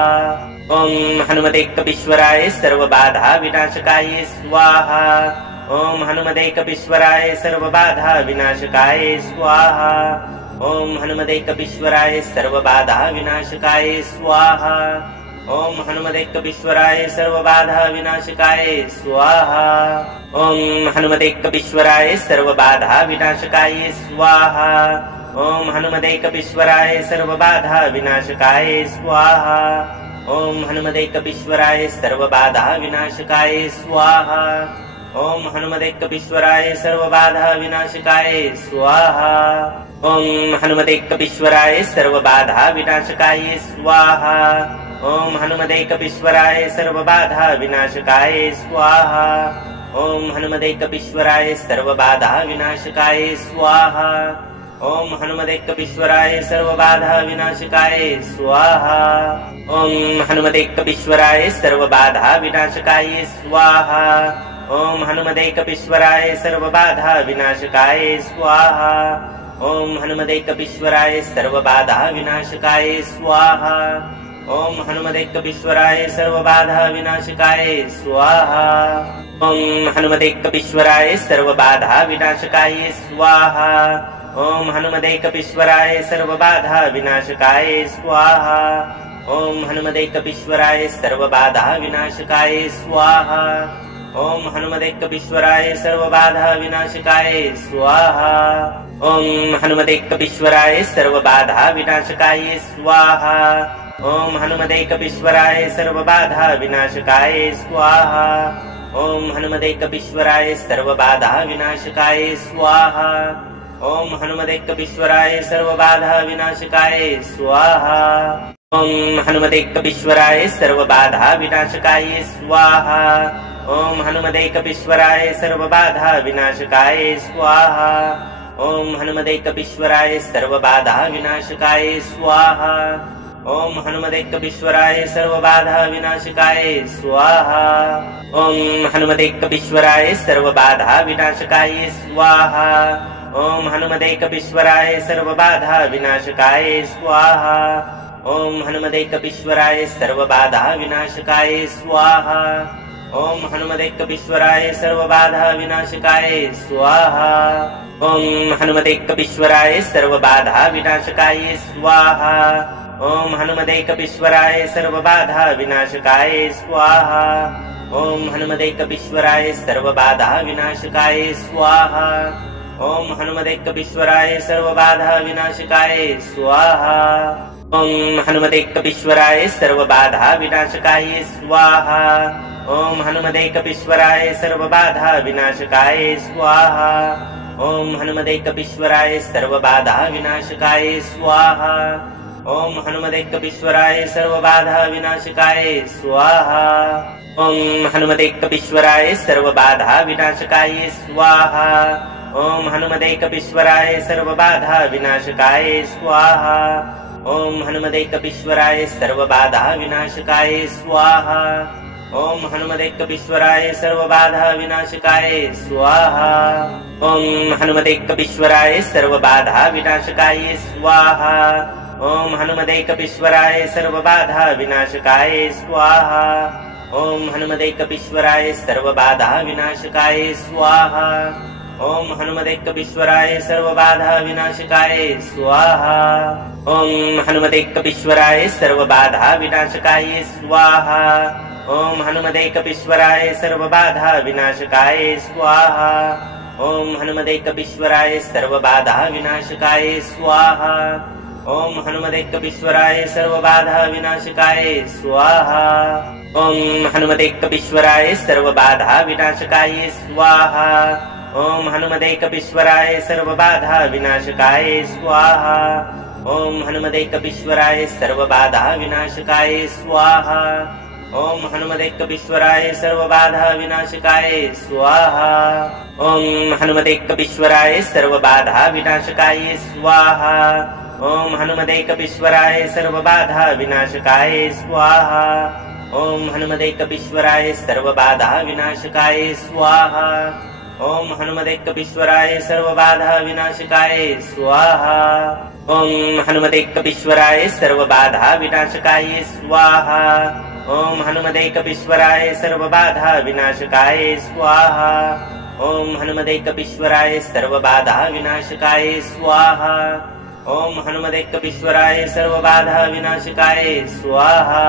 ओम हनुमते कपीश्वराय सर्वबाधा विनाशकाय स्वाहा। ओम हनुमते कपीश्वराय सर्वबाधा विनाशकाय स्वाहा। ओम हनुमते कपीश्वराय सर्वबाधा विनाशकाय स्वाहा। ओम हनुमते कपीश्वराय सर्वबाधा विनाशकाय स्वाहा। ओम हनुमते कपीश्वराय सर्वबाधा विनाशकाय स्वाहा। ओम हनुमते कपीश्वराय सर्वबाधा विनाशकाय स्वाहा। ओम हनुमते कपीश्वराय सर्वबाधा विनाशकाय स्वाहा। ओम हनुमते कपीश्वराय सर्वबाधा विनाशकाय स्वाहा। ओम हनुमते कपीश्वराय सर्वबाधा विनाशकाय स्वाहा। ओम हनुमते कपीश्वराय सर्वबाधा विनाशकाय स्वाहा। ओम हनुमते कपीश्वराय सर्वबाधा विनाशकाय स्वाहा। ओम हनुमते कपीश्वराय सर्वबाधा विनाशकाय स्वाहा। ओम हनुमते कपीश्वराय सर्वबाधा विनाशकाय स्वाहा। ओम हनुमते कपीश्वराय सर्वबाधा विनाशकाय स्वाहा। ओम हनुमते कपीश्वराय सर्वबाधा विनाशकाय स्वाहा। ओम हनुमते कपीश्वराय सर्वबाधा विनाशकाय स्वाहा। ओम हनुमते कपीश्वराय सर्वबाधा विनाशकाय स्वाहा। ओम हनुमते कपीश्वराय सर्वबाधा विनाशकाय स्वाहा। ओम हनुमते कपीश्वराय सर्वबाधा विनाशकाय स्वाहा। ओम हनुमते कपीश्वराय सर्वबाधा विनाशकाय स्वाहा। ओम हनुमते कपीश्वराय सर्वबाधा विनाशकाय स्वाहा। ओम हनुमते कपीश्वराय सर्वबाधा विनाशकाय स्वाहा। ओम हनुमते कपीश्वराय सर्वबाधा विनाशकाय स्वाहा। ओम हनुमते कपीश्वराय सर्वबाधा विनाशकाय स्वाहा। ओम हनुमते कपीश्वराय सर्वबाधा विनाशकाय स्वाहा। ओम हनुमते कपीश्वराय सर्वबाधा विनाशकाय स्वाहा। ओम हनुमते कपीश्वराय सर्वबाधा विनाशकाय स्वाहा। ओम हनुमते कपीश्वराय सर्वबाधा विनाशकाय स्वाहा। ओम हनुमते कपीश्वराय सर्वबाधा विनाशकाय स्वाहा। ओम हनुमते कपीश्वराय सर्वबाधा विनाशकाय स्वाहा। ओम हनुमते कपीश्वराय सर्वबाधा विनाशकाय स्वाहा। ओम हनुमते कपीश्वराय सर्वबाधा विनाशकाय स्वाहा। ओम हनुमते कपीश्वराय सर्वबाधा विनाशकाय स्वाहा। ओम हनुमते कपीश्वराय सर्वबाधा विनाशकाय स्वाहा। ओम हनुमते कपीश्वराय सर्वबाधा विनाशकाय स्वाहा। ओम हनुमते कपीश्वराय सर्वबाधा विनाशकाय स्वाहा। ओम हनुमते कपीश्वराय सर्वबाधा विनाशकाय स्वाहा। ओम हनुमते कपीश्वराय सर्वबाधा विनाशकाय स्वाहा। ओम हनुमते कपीश्वराय सर्वबाधा विनाशकाय स्वाहा। ओम हनुमते कपीश्वराय सर्वबाधा विनाशकाय स्वाहा। ओम हनुमते कपीश्वराय सर्वबाधा विनाशकाय स्वाहा। ओम हनुमते कपीश्वराय सर्वबाधा विनाशकाय स्वाहा। ओम हनुमते कपीश्वराय सर्वबाधा विनाशकाय स्वाहा। ओम हनुमते कपीश्वराय सर्वबाधा विनाशकाय स्वाहा। ओम हनुमते कपीश्वराय सर्वबाधा विनाशकाय स्वाहा। ओम हनुमते कपीश्वराय सर्वबाधा विनाशकाय स्वाहा। ओम हनुमते कपीश्वराय सर्वबाधा विनाशकाय स्वाहा। ओम हनुमते कपीश्वराय सर्वबाधा विनाशकाय स्वाहा। ओम हनुमते कपीश्वराय सर्वबाधा विनाशकाय स्वाहा। ओम हनुमते कपीश्वराय सर्वबाधा विनाशकाय स्वाहा। ओम हनुमते कपीश्वराय सर्वबाधा विनाशकाय स्वाहा। ओम हनुमते कपीश्वराय सर्वबाधा विनाशकाय स्वाहा। ओम हनुमते कपीश्वराय सर्वबाधा विनाशकाय स्वाहा। ओम हनुमते कपीश्वराय सर्वबाधा विनाशकाय स्वाहा। ओम हनुमते कपीश्वराय सर्वबाधा विनाशकाय स्वाहा। ओम हनुमते कपीश्वराय सर्वबाधा विनाशकाय स्वाहा। ओम हनुमते कपीश्वराय सर्वबाधा विनाशकाय स्वाहा। ओम हनुमते कपीश्वराय सर्वबाधा विनाशकाय स्वाहा। ओम हनुमते कपीश्वराय सर्वबाधा विनाशकाय स्वाहा। ओम हनुमते कपीश्वराय सर्वबाधा विनाशकाय स्वाहा। ओम हनुमते कपीश्वराय सर्वबाधा विनाशकाय स्वाहा। ओम हनुमते कपीश्वराय सर्वबाधा विनाशकाय स्वाहा। ओम हनुमते कपीश्वराय सर्वबाधा विनाशकाय स्वाहा। ओम हनुमते कपीश्वराय सर्वबाधा विनाशकाय स्वाहा।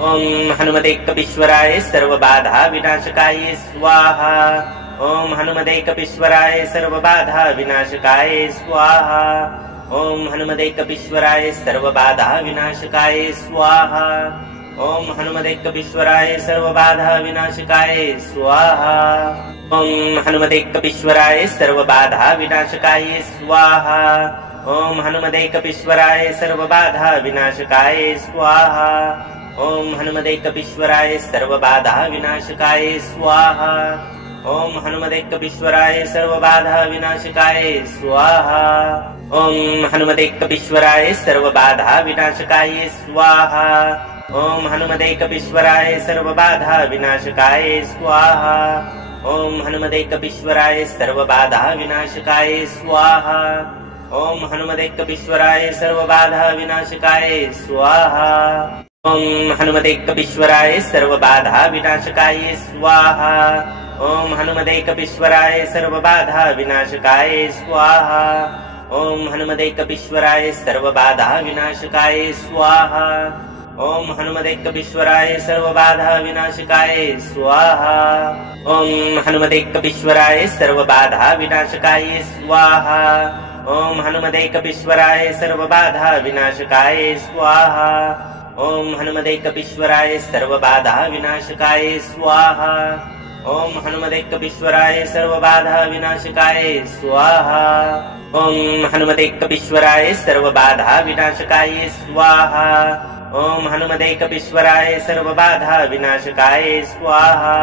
ओम हनुमते कपीश्वराय सर्वबाधा विनाशकाय स्वाहा। ओम हनुमते कपीश्वराय सर्वबाधा विनाशकाय स्वाहा। ओम हनुमते कपीश्वराय सर्वबाधा विनाशकाय स्वाहा। ओम हनुमते कपीश्वराय सर्वबाधा विनाशकाय स्वाहा। ओम हनुमते कपीश्वराय सर्वबाधा विनाशकाय स्वाहा। ओम हनुमते कपीश्वराय सर्वबाधा विनाशकाय स्वाहा। ओम हनुमते कपीश्वराय सर्वबाधा विनाशकाय स्वाहा। ओम हनुमते कपीश्वराय सर्वबाधा विनाशकाय स्वाहा। ओम हनुमते कपीश्वराय सर्वबाधा विनाशकाय स्वाहा। ओम हनुमते कपीश्वराय सर्वबाधा विनाशकाय स्वाहा। ओम हनुमते कपीश्वराय सर्वबाधा विनाशकाय स्वाहा। ओम हनुमते कपीश्वराय सर्वबाधा विनाशकाय स्वाहा। ओम हनुमते कपीश्वराय सर्वबाधा विनाशकाय स्वाहा। ओम हनुमते कपीश्वराय सर्वबाधा विनाशकाय स्वाहा। ओम हनुमते कपीश्वराय सर्वबाधा विनाशकाय स्वाहा। ओम हनुमते कपीश्वराय सर्वबाधा विनाशकाय स्वाहा। ओम हनुमते कपीश्वराय सर्वबाधा विनाशकाय स्वाहा। ओम हनुमते कपीश्वराय सर्वबाधा विनाशकाय स्वाहा। ओम हनुमते कपीश्वराय सर्वबाधा विनाशकाय स्वाहा। ओम हनुमते कपीश्वराय सर्वबाधा विनाशकाय स्वाहा। ओम हनुमते कपीश्वराय सर्वबाधा विनाशकाय स्वाहा। ओम हनुमते कपीश्वराय सर्वबाधा विनाशकाय स्वाहा।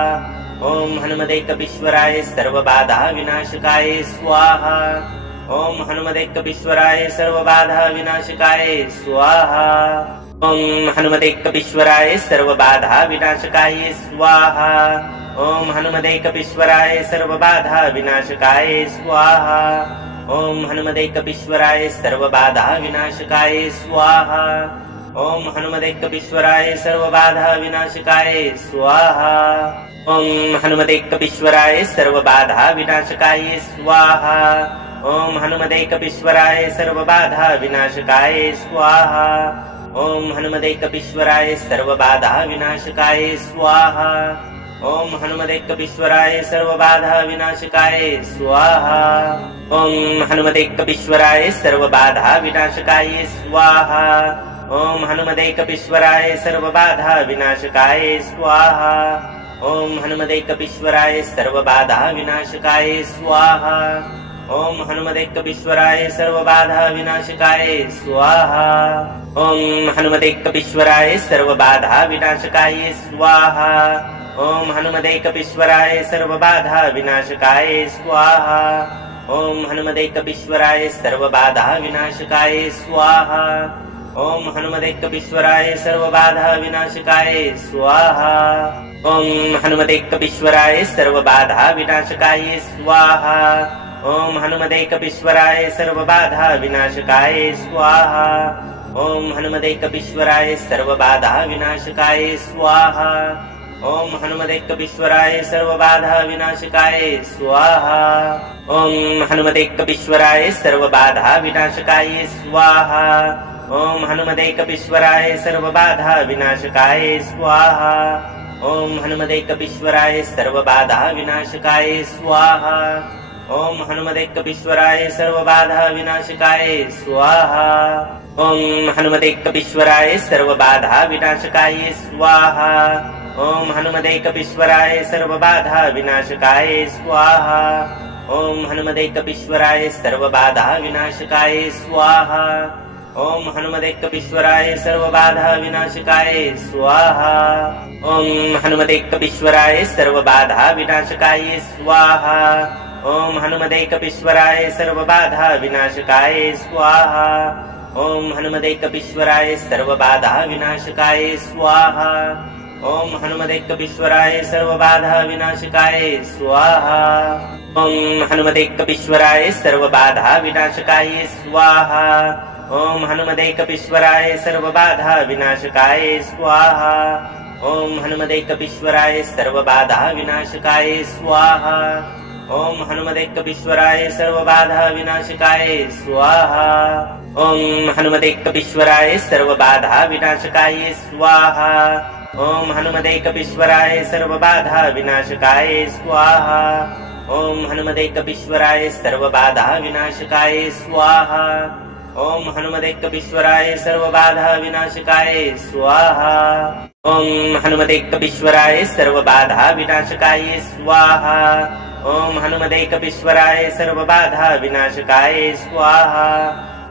ओम हनुमते कपीश्वराय सर्वबाधा विनाशकाय स्वाहा। ओम हनुमते कपीश्वराय सर्वबाधा विनाशकाय स्वाहा। ओम हनुमते कपीश्वराय सर्वबाधा विनाशकाय स्वाहा। ओम हनुमते कपीश्वराय सर्वबाधा विनाशकाय स्वाहा। ओम हनुमते कपीश्वराय सर्वबाधा विनाशकाय स्वाहा। ओम हनुमते कपीश्वराय सर्वबाधा विनाशकाय स्वाहा। ओम हनुमते कपीश्वराय सर्वबाधा विनाशकाय स्वाहा। ओम हनुमते कपीश्वराय सर्वबाधा विनाशकाय स्वाहा। ओम हनुमते कपीश्वराय सर्वबाधा विनाशकाय स्वाहा। ओम हनुमते कपीश्वराय सर्वबाधा विनाशकाय स्वाहा। ओम हनुमते कपीश्वराय सर्वबाधा विनाशकाय स्वाहा। ओम हनुमते कपीश्वराय सर्वबाधा विनाशकाय स्वाहा। ओम हनुमते कपीश्वराय सर्वबाधा विनाशकाय स्वाहा। ओम हनुमते कपीश्वराय सर्वबाधा विनाशकाय स्वाहा। ओम हनुमते कपीश्वराय सर्वबाधा विनाशकाय स्वाहा। ओम हनुमते कपीश्वराय सर्वबाधा विनाशकाय स्वाहा। ओम हनुमते कपीश्वराय सर्वबाधा विनाशकाय स्वाहा। ओम हनुमते कपीश्वराय सर्वबाधा विनाशकाय स्वाहा। ओम हनुमते कपीश्वराय सर्वबाधा विनाशकाय स्वाहा। ओम हनुमते कपीश्वराय सर्वबाधा विनाशकाय स्वाहा। ओम हनुमते कपीश्वराय सर्वबाधा विनाशकाय स्वाहा। ओम हनुमते कपीश्वराय सर्वबाधा विनाशकाय स्वाहा। ओम हनुमते कपीश्वराय सर्वबाधा विनाशकाय स्वाहा। ओम हनुमते कपीश्वराय सर्वबाधा विनाशकाय स्वाहा। ओम हनुमते कपीश्वराय सर्वबाधा विनाशकाय स्वाहा। ओम हनुमते कपीश्वराय सर्वबाधा विनाशकाय स्वाहा। ओम हनुमते कपीश्वराय सर्वबाधा विनाशकाय स्वाहा। ओम हनुमते कपीश्वराय सर्वबाधा विनाशकाय स्वाहा। ओम हनुमते कपीश्वराय सर्वबाधा विनाशकाय स्वाहा। ओम हनुमते कपीश्वराय सर्वबाधा विनाशकाय स्वाहा। ओम हनुमते कपीश्वराय सर्वबाधा विनाशकाय स्वाहा। ओम हनुमते कपीश्वराय सर्वबाधा विनाशकाय स्वाहा। ओम हनुमते कपीश्वराय सर्वबाधा विनाशकाय स्वाहा। ओम हनुमते कपीश्वराय सर्वबाधा विनाशकाय स्वाहा। ओम हनुमते कपीश्वराय सर्वबाधा विनाशकाय स्वाहा। ओम हनुमते कपीश्वराय सर्वबाधा विनाशकाय स्वाहा। ओम हनुमते कपीश्वराय सर्वबाधा विनाशकाय स्वाहा। ओम हनुमते कपीश्वराय सर्वबाधा विनाशकाय स्वाहा। ओम हनुमते कपीश्वराय सर्वबाधा विनाशकाय स्वाहा। ओम हनुमते कपीश्वराय सर्वबाधा विनाशकाय स्वाहा। ओम हनुमते कपीश्वराय सर्वबाधा विनाशकाय स्वाहा। ओम हनुमते कपीश्वराय सर्वबाधा विनाशकाय स्वाहा। ओम हनुमते कपीश्वराय सर्वबाधा विनाशकाय स्वाहा। ओम हनुमते कपीश्वराय सर्वबाधा विनाशकाय स्वाहा।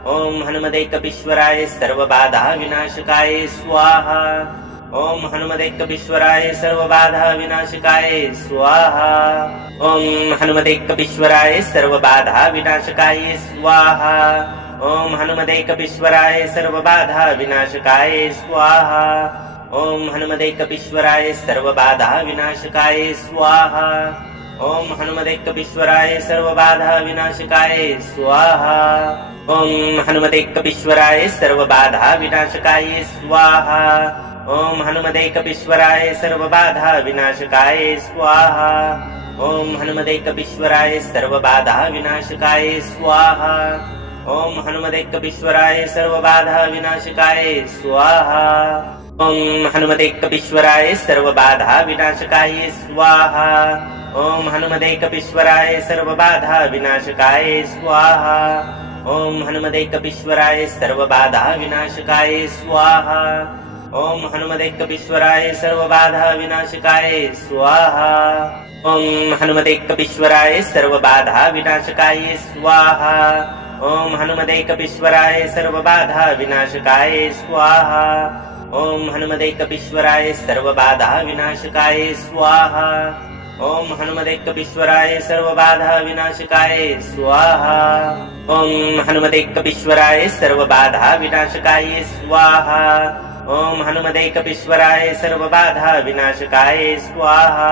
ओम हनुमते कपीश्वराय सर्वबाधा विनाशकाय स्वाहा। ओम हनुमदेकपीश्वराय सर्वबाधा विनाशकाय स्वाहा। ओम हनुमदेकपीश्वराय सर्वबाधा विनाशकाय स्वाहा। ओम हनुमदेकपीश्वराय सर्वबाधा विनाशकाय स्वाहा। ओम हनुमदेकपीश्वराय सर्वबाधा विनाशकाय स्वाहा। ओम हनुमदेकपीश्वराय सर्वबाधा विनाशकाय स्वाहा। ओम हनुमदेकपीश्वराय सर्वबाधा विनाशकाय स्वाहा। ओम हनुमदेकपीश्वराय सर्वबाधा विनाशकाय स्वाहा। ओम हनुमदेकपीश्वराय सर्वबाधा विनाशकाय स्वाहा। ओम हनुमदेकपीश्वराय सर्वबाधा विनाशकाय स्वाहा। ओम हनुमदेकपीश्वराय सर्वबाधा विनाशकाय स्वाहा। ओम हनुमदेकपीश्वराय सर्वबाधा विनाशकाय स्वाहा। ओम हनुमदेकपीश्वराय सर्वबाधा विनाशकाय स्वाहा। ओम हनुमदेकपीश्वराय सर्वबाधा विनाशकाय स्वाहा। ओम हनुमदेकपीश्वराय सर्वबाधा विनाशकाय स्वाहा। ओम हनुमदेकपीश्वराय सर्वबाधा विनाशकाय स्वाहा। ओम हनुमदेकपीश्वराय सर्वबाधा विनाशकाय स्वाहा। ओम हनुमदेकपीश्वराय सर्वबाधा विनाशकाय स्वाहा। ओम हनुमदेकपीश्वराय सर्वबाधा विनाशकाय स्वाहा। ओम हनुमदेकपीश्वराय सर्वबाधा विनाशकाय स्वाहा।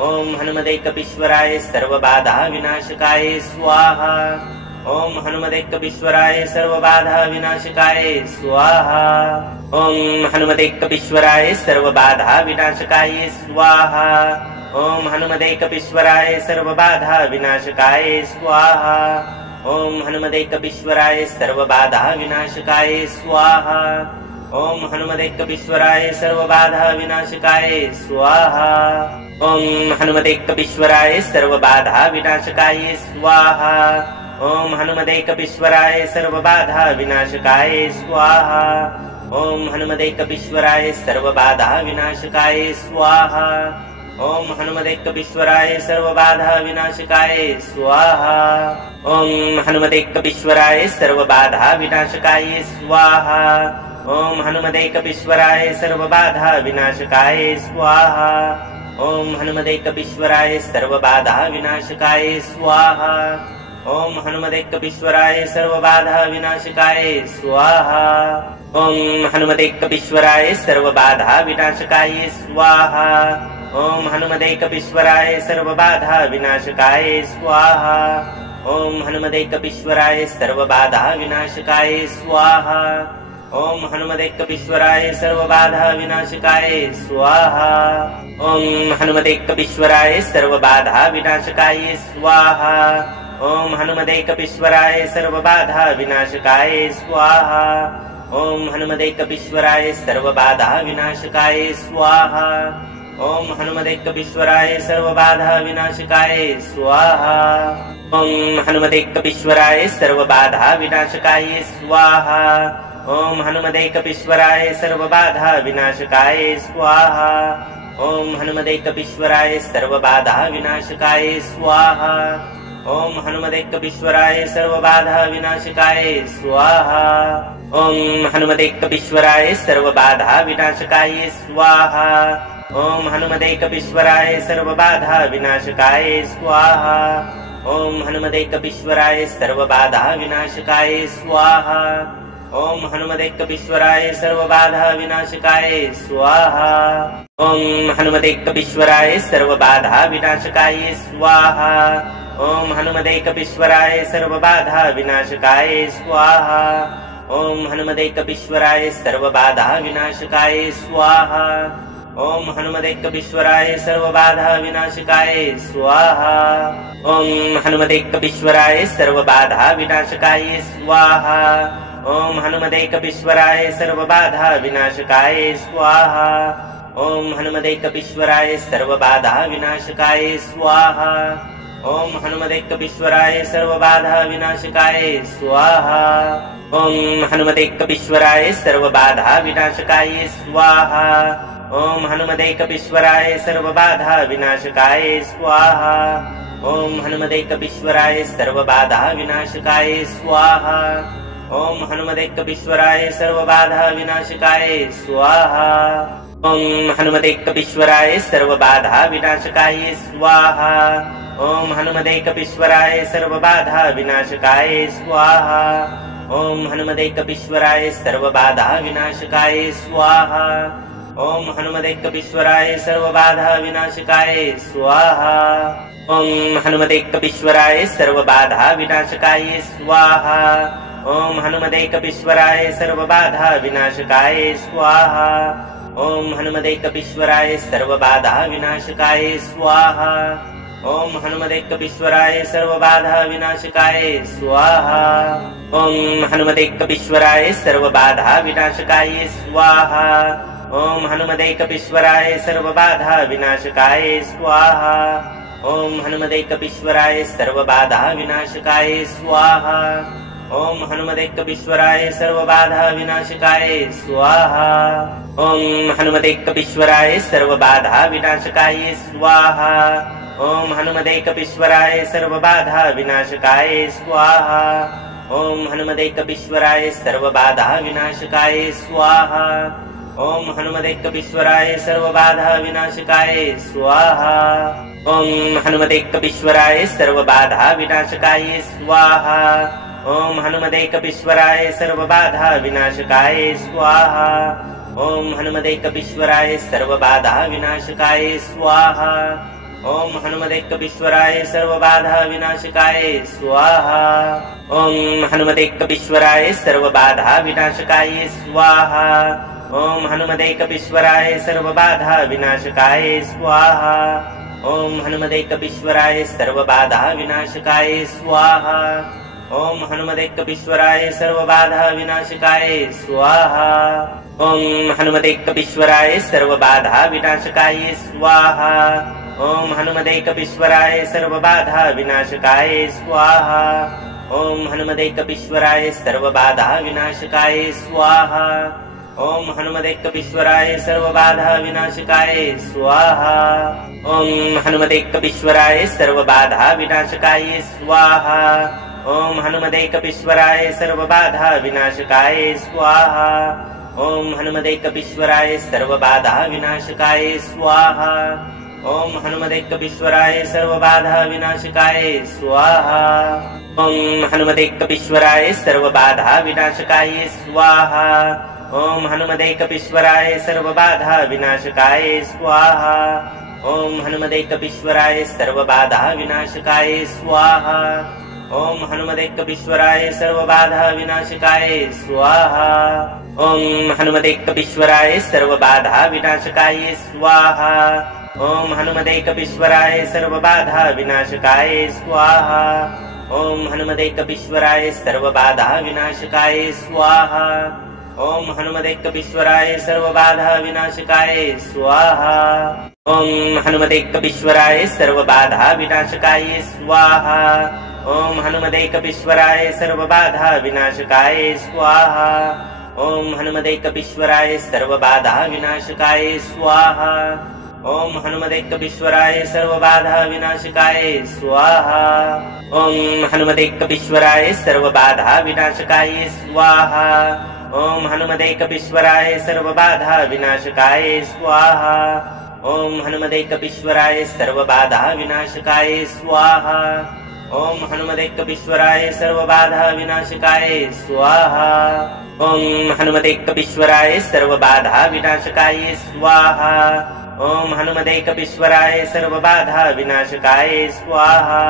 ओम हनुमदेकपीश्वराय सर्वबाधा विनाशकाय स्वाहा। ओम हनुमदेकपीश्वराय सर्वबाधा विनाशकाय स्वाहा। ओम हनुमदेकपीश्वराय सर्वबाधा विनाशकाय स्वाहा। ओम हनुमदेकपीश्वराय सर्वबाधा विनाशकाय स्वाहा। ओम हनुमदेकपीश्वराय सर्वबाधा विनाशकाय स्वाहा। ओम हनुमदेकपीश्वराय सर्वबाधा विनाशकाय स्वाहा। ओम हनुमदेकपीश्वराय सर्वबाधा विनाशकाय स्वाहा। ओम हनुमदेकपीश्वराय सर्वबाधा विनाशकाय स्वाहा। ओम हनुमदेकपीश्वराय सर्वबाधा विनाशकाय स्वाहा। ओम हनुमदेकपीश्वराय सर्वबाधा विनाशकाय स्वाहा। ओम हनुमदेकपीश्वराय सर्वबाधा विनाशकाय स्वाहा। ओम हनुमदेकपीश्वराय सर्वबाधा विनाशकाय स्वाहा। ओम हनुमदेकपीश्वराय सर्वबाधा विनाशकाय स्वाहा। ओम हनुमदेकपीश्वराय सर्वबाधा विनाशकाय स्वाहा। ओम हनुमदेकपीश्वराय सर्वबाधा विनाशकाय स्वाहा। ओम हनुमदेकपीश्वराय सर्वबाधा विनाशकाय स्वाहा। ओम हनुमदेकपीश्वराय सर्वबाधा विनाशकाय स्वाहा। ओम हनुमदेकपीश्वराय सर्वबाधा विनाशकाय स्वाहा। ओम हनुमदेकपीश्वराय सर्वबाधा विनाशकाय स्वाहा। ओम हनुमदेकपीश्वराय सर्वबाधा विनाशकाय स्वाहा। ओम हनुमदेकपीश्वराय सर्वबाधा विनाशकाय स्वाहा। ओम हनुमदेकपीश्वराय सर्वबाधा विनाशकाय स्वाहा। ओम हनुमदेकपीश्वराय सर्वबाधा विनाशकाय स्वाहा। ओम हनुमदेकपीश्वराय सर्वबाधा विनाशकाय स्वाहा। ओम हनुमदेकपीश्वराय सर्वबाधा विनाशकाय स्वाहा। ओम हनुमदेकपीश्वराय सर्वबाधा विनाशकाय स्वाहा। ओम हनुमदेकपीश्वराय सर्वबाधा विनाशकाय स्वाहा। ओम हनुमदेकपीश्वराय सर्वबाधा विनाशकाय स्वाहा। ओम हनुमदेकपीश्वराय सर्वबाधा विनाशकाय स्वाहा। ओम हनुमदेकपीश्वराय सर्वबाधा विनाशकाय स्वाहा। ओम हनुमदेकपीश्वराय सर्वबाधा विनाशकाय स्वाहा। ओम हनुमदेकपीश्वराय सर्वबाधा विनाशकाय स्वाहा। ओम हनुमदेकपीश्वराय सर्वबाधा विनाशकाय स्वाहा। ओम हनुमदेकपीश्वराय सर्वबाधा विनाशकाय स्वाहा। ओम हनुमदेकपीश्वराय सर्वबाधा विनाशकाय स्वाहा। ओम हनुमदेकपीश्वराय सर्वबाधा विनाशकाय स्वाहा। ओम हनुमदेकपीश्वराय सर्वबाधा विनाशकाय स्वाहा। ओम हनुमदेकपीश्वराय सर्वबाधा विनाशकाय स्वाहा। ओम हनुमदेकपीश्वराय सर्वबाधा विनाशकाय स्वाहा। ओम हनुमदेकपीश्वराय सर्वबाधा विनाशकाय स्वाहा। ओम हनुमदेकपीश्वराय सर्वबाधा विनाशकाय स्वाहा। ओम हनुमदेकपीश्वराय सर्वबाधा विनाशकाय स्वाहा। ओम हनुमते कपीश्वराय सर्वबाधा विनाशकाय स्वाहा। ओम हनुमते कपीश्वराय सर्वबाधा विनाशकाय स्वाहा। ओम हनुमते कपीश्वराय सर्वबाधा विनाशकाय स्वाहा। ओम हनुमते कपीश्वराय सर्वबाधा विनाशकाय स्वाहा। ओम हनुमते कपीश्वराय सर्वबाधा विनाशकाय स्वाहा। ओम हनुमते कपीश्वराय सर्वबाधा विनाशकाय स्वाहा। ओम हनुमते कपीश्वराय सर्वबाधा विनाशकाय स्वाहा। ओम हनुमते कपीश्वराय सर्वबाधा विनाशकाय स्वाहा। ओम हनुमते कपीश्वराय सर्वबाधा विनाशकाय स्वाहा। ओम हनुमते कपीश्वराय सर्वबाधा विनाशकाय स्वाहा। ओम हनुमते कपीश्वराय सर्वबाधा विनाशकाय स्वाहा। ओम हनुमते कपीश्वराय सर्वबाधा विनाशकाय स्वाहा। ओम हनुमते कपीश्वराय सर्वबाधा विनाशकाय स्वाहा। ओम हनुमते कपीश्वराय सर्वबाधा विनाशकाय स्वाहा। ओम हनुमते कपीश्वराय सर्वबाधा विनाशकाय स्वाहा। ओम हनुमते कपीश्वराय सर्वबाधा विनाशकाय स्वाहा। ओम हनुमते कपीश्वराय सर्वबाधा विनाशकाय स्वाहा। ओम हनुमते कपीश्वराय सर्वबाधा विनाशकाय स्वाहा। ओम हनुमते कपीश्वराय सर्वबाधा विनाशकाय स्वाहा। ओम हनुमते कपीश्वराय सर्वबाधा विनाशकाय स्वाहा। ओम हनुमते कपीश्वराय सर्वबाधा विनाशकाय स्वाहा। ओम हनुमते कपीश्वराय सर्वबाधा विनाशकाय स्वाहा। ओम हनुमते कपीश्वराय सर्वबाधा विनाशकाय स्वाहा। ओम हनुमते कपीश्वराय सर्वबाधा विनाशकाय स्वाहा। ओम हनुमते कपीश्वराय सर्वबाधा विनाशकाय स्वाहा। ओम हनुमते कपीश्वराय सर्वबाधा विनाशकाय स्वाहा। ओम हनुमते कपीश्वराय सर्वबाधा विनाशकाय स्वाहा। ओम हनुमते कपीश्वराय सर्वबाधा विनाशकाय स्वाहा। ओम हनुमते कपीश्वराय सर्वबाधा विनाशकाय स्वाहा। ओम हनुमते कपीश्वराय सर्वबाधा विनाशकाय स्वाहा। ओम हनुमते कपीश्वराय सर्वबाधा विनाशकाय स्वाहा। ओम हनुमते कपीश्वराय सर्वबाधा विनाशकाय स्वाहा। ओम हनुमते कपीश्वराय सर्वबाधा विनाशकाय स्वाहा। ओम हनुमते कपीश्वराय सर्वबाधा विनाशकाय स्वाहा। ओम हनुमते कपीश्वराय सर्वबाधा विनाशकाय स्वाहा। ओम हनुमते कपीश्वराय सर्वबाधा विनाशकाय स्वाहा। ओम हनुमते कपीश्वराय सर्वबाधा विनाशकाय स्वाहा। ओम हनुमते कपीश्वराय सर्वबाधा विनाशकाय स्वाहा। ओम हनुमते कपीश्वराय सर्वबाधा विनाशकाय स्वाहा। ओम हनुमते कपीश्वराय सर्वबाधा विनाशकाय स्वाहा। ओम हनुमते कपीश्वराय सर्वबाधा विनाशकाय स्वाहा। ओम हनुमते कपीश्वराय सर्वबाधा विनाशकाय स्वाहा। ओम हनुमते कपीश्वराय सर्वबाधा विनाशकाय स्वाहा। ओम हनुमते कपीश्वराय सर्वबाधा विनाशकाय स्वाहा। ओम हनुमते कपीश्वराय सर्वबाधा विनाशकाय स्वाहा। ओम हनुमते कपीश्वराय सर्वबाधा विनाशकाय स्वाहा। ओम हनुमते कपीश्वराय सर्वबाधा विनाशकाय स्वाहा। ओम हनुमते कपीश्वराय सर्वबाधा विनाशकाय स्वाहा। ओम हनुमते कपीश्वराय सर्वबाधा विनाशकाय स्वाहा। ओम हनुमते कपीश्वराय सर्वबाधा विनाशकाय स्वाहा।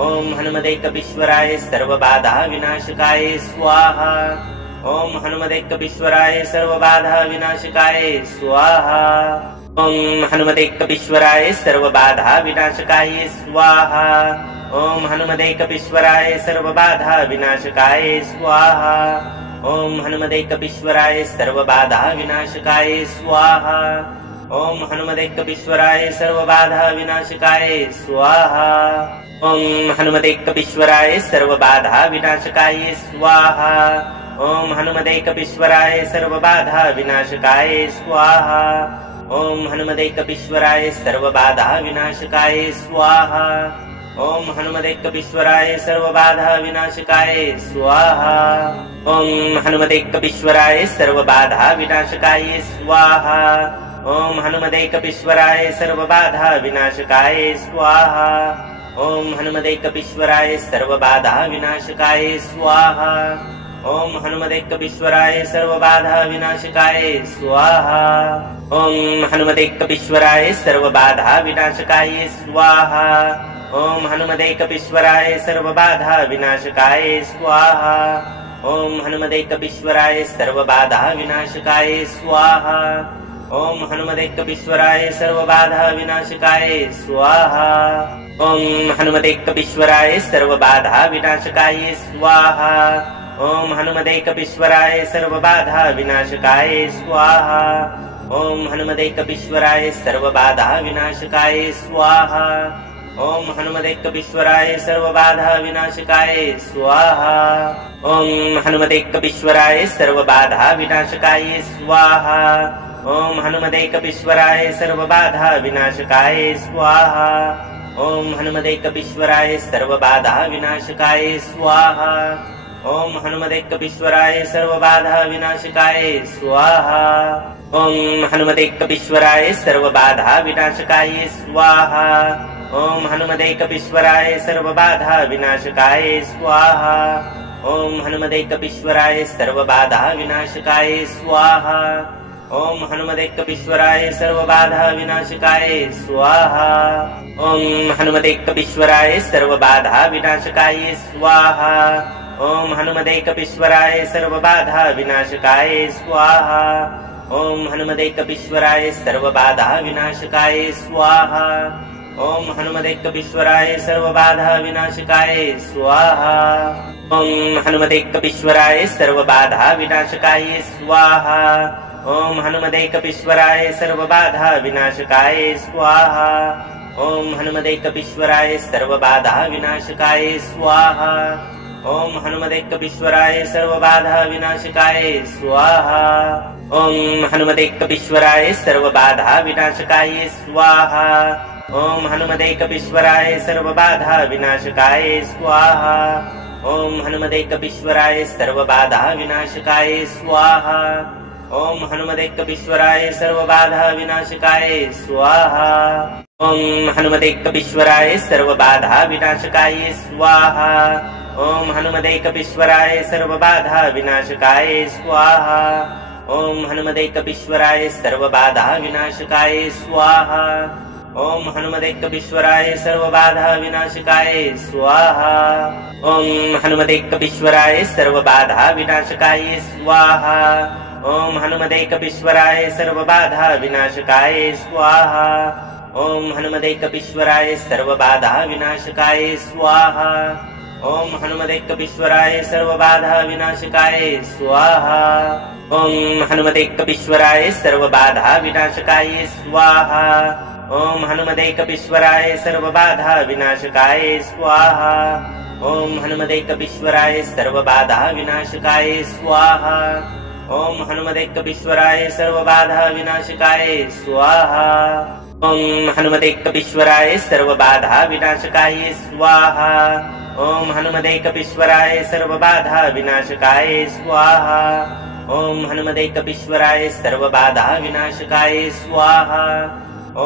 ओम हनुमते कपीश्वराय सर्वबाधा विनाशकाय स्वाहा। ओम हनुमते कपीश्वराय सर्वबाधा विनाशकाय स्वाहा। ओम हनुमते कपीश्वराय सर्वबाधा विनाशकाय स्वाहा। ओम हनुमते कपीश्वराय सर्वबाधा विनाशकाय स्वाहा। ओम हनुमते कपीश्वराय सर्वबाधा विनाशकाय स्वाहा। ओम हनुमते कपीश्वराय सर्वबाधा विनाशकाय स्वाहा। ओम हनुमते कपीश्वराय सर्वबाधा विनाशकाय स्वाहा। ओम हनुमते कपीश्वराय सर्वबाधा विनाशकाय स्वाहा। ओम हनुमते कपीश्वराय सर्वबाधा विनाशकाय स्वाहा। ओम हनुमते कपीश्वराय सर्वबाधा विनाशकाय स्वाहा। ओम हनुमते कपीश्वराय सर्वबाधा विनाशकाय स्वाहा। ओम हनुमते कपीश्वराय सर्वबाधा विनाशकाय स्वाहा। ओम हनुमते कपीश्वराय सर्वबाधा विनाशकाय स्वाहा। ओम हनुमते कपीश्वराय सर्वबाधा विनाशकाय स्वाहा। ओम हनुमते कपीश्वराय सर्वबाधा विनाशकाय स्वाहा। ओम हनुमते कपीश्वराय सर्वबाधा विनाशकाय स्वाहा। ओम हनुमते कपीश्वराय सर्वबाधा विनाशकाय स्वाहा। ओम हनुमते कपीश्वराय सर्वबाधा विनाशकाय स्वाहा। ओम हनुमते कपीश्वराय सर्वबाधा विनाशकाय स्वाहा। ओम हनुमते कपीश्वराय सर्वबाधा विनाशकाय स्वाहा। ओम हनुमते कपीश्वराय सर्वबाधा विनाशकाय स्वाहा। ओम हनुमते कपीश्वराय सर्वबाधा विनाशकाय स्वाहा। ओम हनुमते कपीश्वराय सर्वबाधा विनाशकाय स्वाहा। ओम हनुमते कपीश्वराय सर्वबाधा विनाशकाय स्वाहा। ओम हनुमते कपीश्वराय सर्वबाधा विनाशकाय स्वाहा। ओम हनुमते कपीश्वराय सर्वबाधा विनाशकाय स्वाहा। ओम हनुमते कपीश्वराय सर्वबाधा विनाशकाय स्वाहा। ओम हनुमते कपीश्वराय सर्वबाधा विनाशकाय स्वाहा। ओम हनुमते कपीश्वराय सर्वबाधा विनाशकाय स्वाहा। ओम हनुमते कपीश्वराय सर्वबाधा विनाशकाय स्वाहा। ओम हनुमते कपीश्वराय सर्वबाधा विनाशकाय स्वाहा। ओम हनुमते कपीश्वराय सर्वबाधा विनाशकाय स्वाहा। ओम हनुमते कपीश्वराय सर्वबाधा विनाशकाय स्वाहा। ओम हनुमते कपीश्वराय सर्वबाधा विनाशकाय स्वाहा। ओम हनुमते कपीश्वराय सर्वबाधा विनाशकाय स्वाहा। ओम हनुमते कपीश्वराय सर्वबाधा विनाशकाय स्वाहा। ओम हनुमते कपीश्वराय सर्वबाधा विनाशकाय स्वाहा। ओम हनुमते कपीश्वराय सर्वबाधा विनाशकाय स्वाहा। ओम हनुमते कपीश्वराय सर्वबाधा विनाशकाय स्वाहा। ओम हनुमते कपीश्वराय सर्वबाधा विनाशकाय स्वाहा। ओम हनुमते कपीश्वराय सर्वबाधा विनाशकाय स्वाहा। ओम हनुमते कपीश्वराय सर्वबाधा विनाशकाय स्वाहा। ओम हनुमते कपीश्वराय सर्वबाधा विनाशकाय स्वाहा। ओम हनुमते कपीश्वराय सर्वबाधा विनाशकाय स्वाहा। ओम हनुमते कपीश्वराय सर्वबाधा विनाशकाय स्वाहा। ओम हनुमते कपीश्वराय सर्वबाधा विनाशकाय स्वाहा। ओम हनुमते कपीश्वराय सर्वबाधा विनाशकाय स्वाहा। ओम हनुमते कपीश्वराय सर्वबाधा विनाशकाय स्वाहा। ओम हनुमते कपीश्वराय सर्वबाधा विनाशकाय स्वाहा। ओम हनुमते कपीश्वराय सर्वबाधा विनाशकाय स्वाहा। ओम हनुमते कपीश्वराय सर्वबाधा विनाशकाय स्वाहा। ओम हनुमते कपीश्वराय सर्वबाधा विनाशकाय स्वाहा। ओम हनुमते कपीश्वराय सर्वबाधा विनाशकाय स्वाहा। ओम हनुमते कपीश्वराय सर्वबाधा विनाशकाय स्वाहा। ओम हनुमते कपीश्वराय सर्वबाधा विनाशकाय स्वाहा। ओम हनुमते कपीश्वराय सर्वबाधा विनाशकाय स्वाहा। ओम हनुमते कपीश्वराय सर्वबाधा विनाशकाय स्वाहा। ओम हनुमते कपीश्वराय सर्वबाधा विनाशकाय स्वाहा।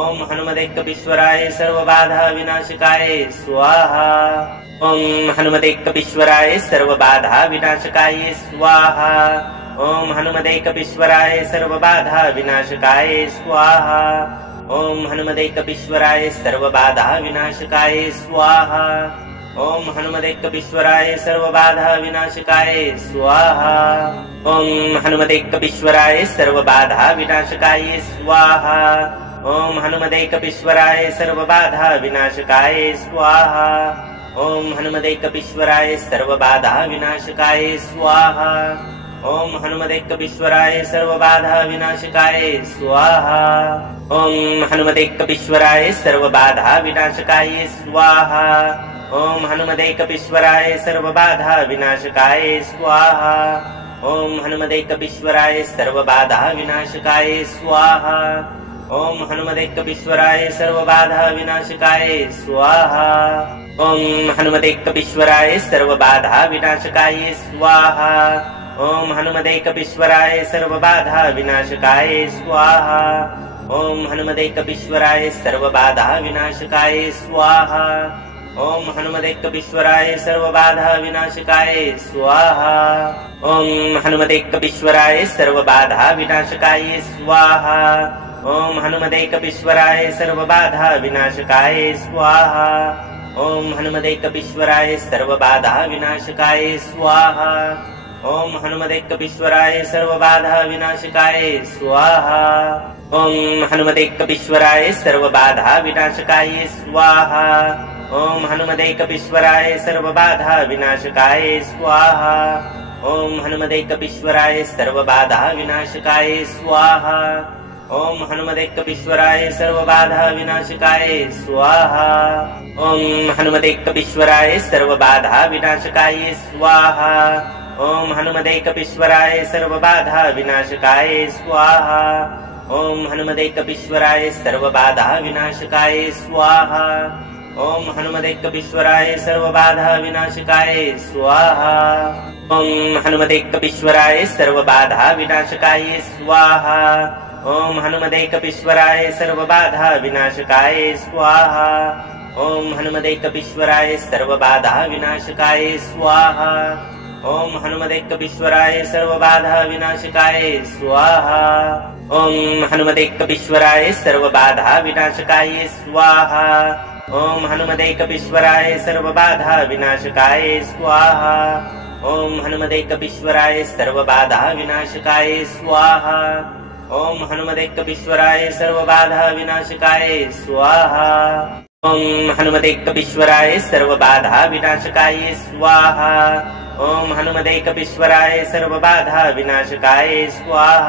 ओम हनुमते कपीश्वराय सर्वबाधा विनाशकाय स्वाहा। ओम हनुमते कपीश्वराय सर्वबाधा विनाशकाय स्वाहा। ओम हनुमते कपीश्वराय सर्वबाधा विनाशकाय स्वाहा। ओम हनुमते कपीश्वराय सर्वबाधा विनाशकाय स्वाहा। ओम हनुमते कपीश्वराय सर्वबाधा विनाशकाय स्वाहा। ओम हनुमते कपीश्वराय सर्वबाधा विनाशकाय स्वाहा। ओम हनुमते कपीश्वराय सर्वबाधा विनाशकाय स्वाहा। ओम हनुमते कपीश्वराय सर्वबाधा विनाशकाय स्वाहा। ओम हनुमते कपीश्वराय सर्वबाधा विनाशकाय स्वाहा। ओम हनुमते कपीश्वराय सर्वबाधा विनाशकाय स्वाहा। ओम हनुमते कपीश्वराय सर्वबाधा विनाशकाय स्वाहा। ओम हनुमते कपीश्वराय सर्वबाधा विनाशकाय स्वाहा। ओम हनुमते कपीश्वराय सर्वबाधा विनाशकाय स्वाहा। ओम हनुमते कपीश्वराय सर्वबाधा विनाशकाय स्वाहा। ओम हनुमते कपीश्वराय सर्वबाधा विनाशकाय स्वाहा। ओम हनुमते कपीश्वराय सर्वबाधा विनाशकाय स्वाहा। ओम हनुमते कपीश्वराय सर्वबाधा विनाशकाय स्वाहा। ओम हनुमते कपीश्वराय सर्वबाधा विनाशकाय स्वाहा। ओम हनुमते कपीश्वराय सर्वबाधा विनाशकाय स्वाहा। ओम हनुमते कपीश्वराय सर्वबाधा विनाशकाय स्वाहा। ओम हनुमते कपीश्वराय सर्वबाधा विनाशकाय स्वाहा। ओम हनुमते कपीश्वराय सर्वबाधा विनाशकाय स्वाहा। ओम हनुमते कपीश्वराय सर्वबाधा विनाशकाय स्वाहा। ओम हनुमते कपीश्वराय सर्वबाधा विनाशकाय स्वाहा। ओम हनुमते कपीश्वराय सर्वबाधा विनाशकाय स्वाहा। ओम हनुमते कपीश्वराय सर्वबाधा विनाशकाय स्वाहा। ओम हनुमते कपीश्वराय सर्वबाधा विनाशकाय स्वाहा। ओम हनुमते कपीश्वराय सर्वबाधा विनाशकाय स्वाहा। ओम हनुमते कपीश्वराय सर्वबाधा विनाशकाय स्वाहा। ओम हनुमते कपीश्वराय सर्वबाधा विनाशकाय स्वाहा। ओम हनुमते कपीश्वराय सर्वबाधा विनाशकाय स्वाहा। ओम हनुमते कपीश्वराय सर्वबाधा विनाशकाय स्वाहा। ओम हनुमते कपीश्वराय सर्वबाधा विनाशकाय स्वाहा। ओम हनुमते कपीश्वराय सर्वबाधा विनाशकाय स्वाहा। ओम हनुमते कपीश्वराय सर्वबाधा विनाशकाय स्वाहा। ओम हनुमते कपीश्वराय सर्वबाधा विनाशकाय स्वाहा। ओम हनुमते कपीश्वराय सर्वबाधा विनाशकाय स्वाहा। ओम हनुमते कपीश्वराय सर्वबाधा विनाशकाय स्वाहा।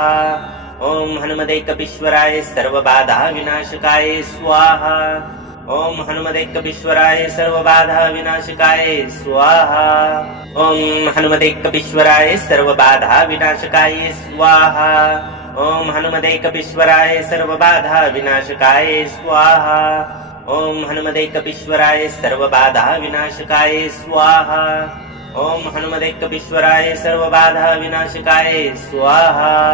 ओम हनुमते कपीश्वराय सर्वबाधा विनाशकाय स्वाहा। ओम हनुमते कपीश्वराय सर्वबाधा विनाशकाय स्वाहा। ओम हनुमते कपीश्वराय सर्वबाधा विनाशकाय स्वाहा। ओम हनुमते कपीश्वराय सर्वबाधा विनाशकाय स्वाहा। ओम हनुमते कपीश्वराय सर्वबाधा विनाशकाय स्वाहा। ओम हनुमते कपीश्वराय सर्वबाधा विनाशकाय स्वाहा।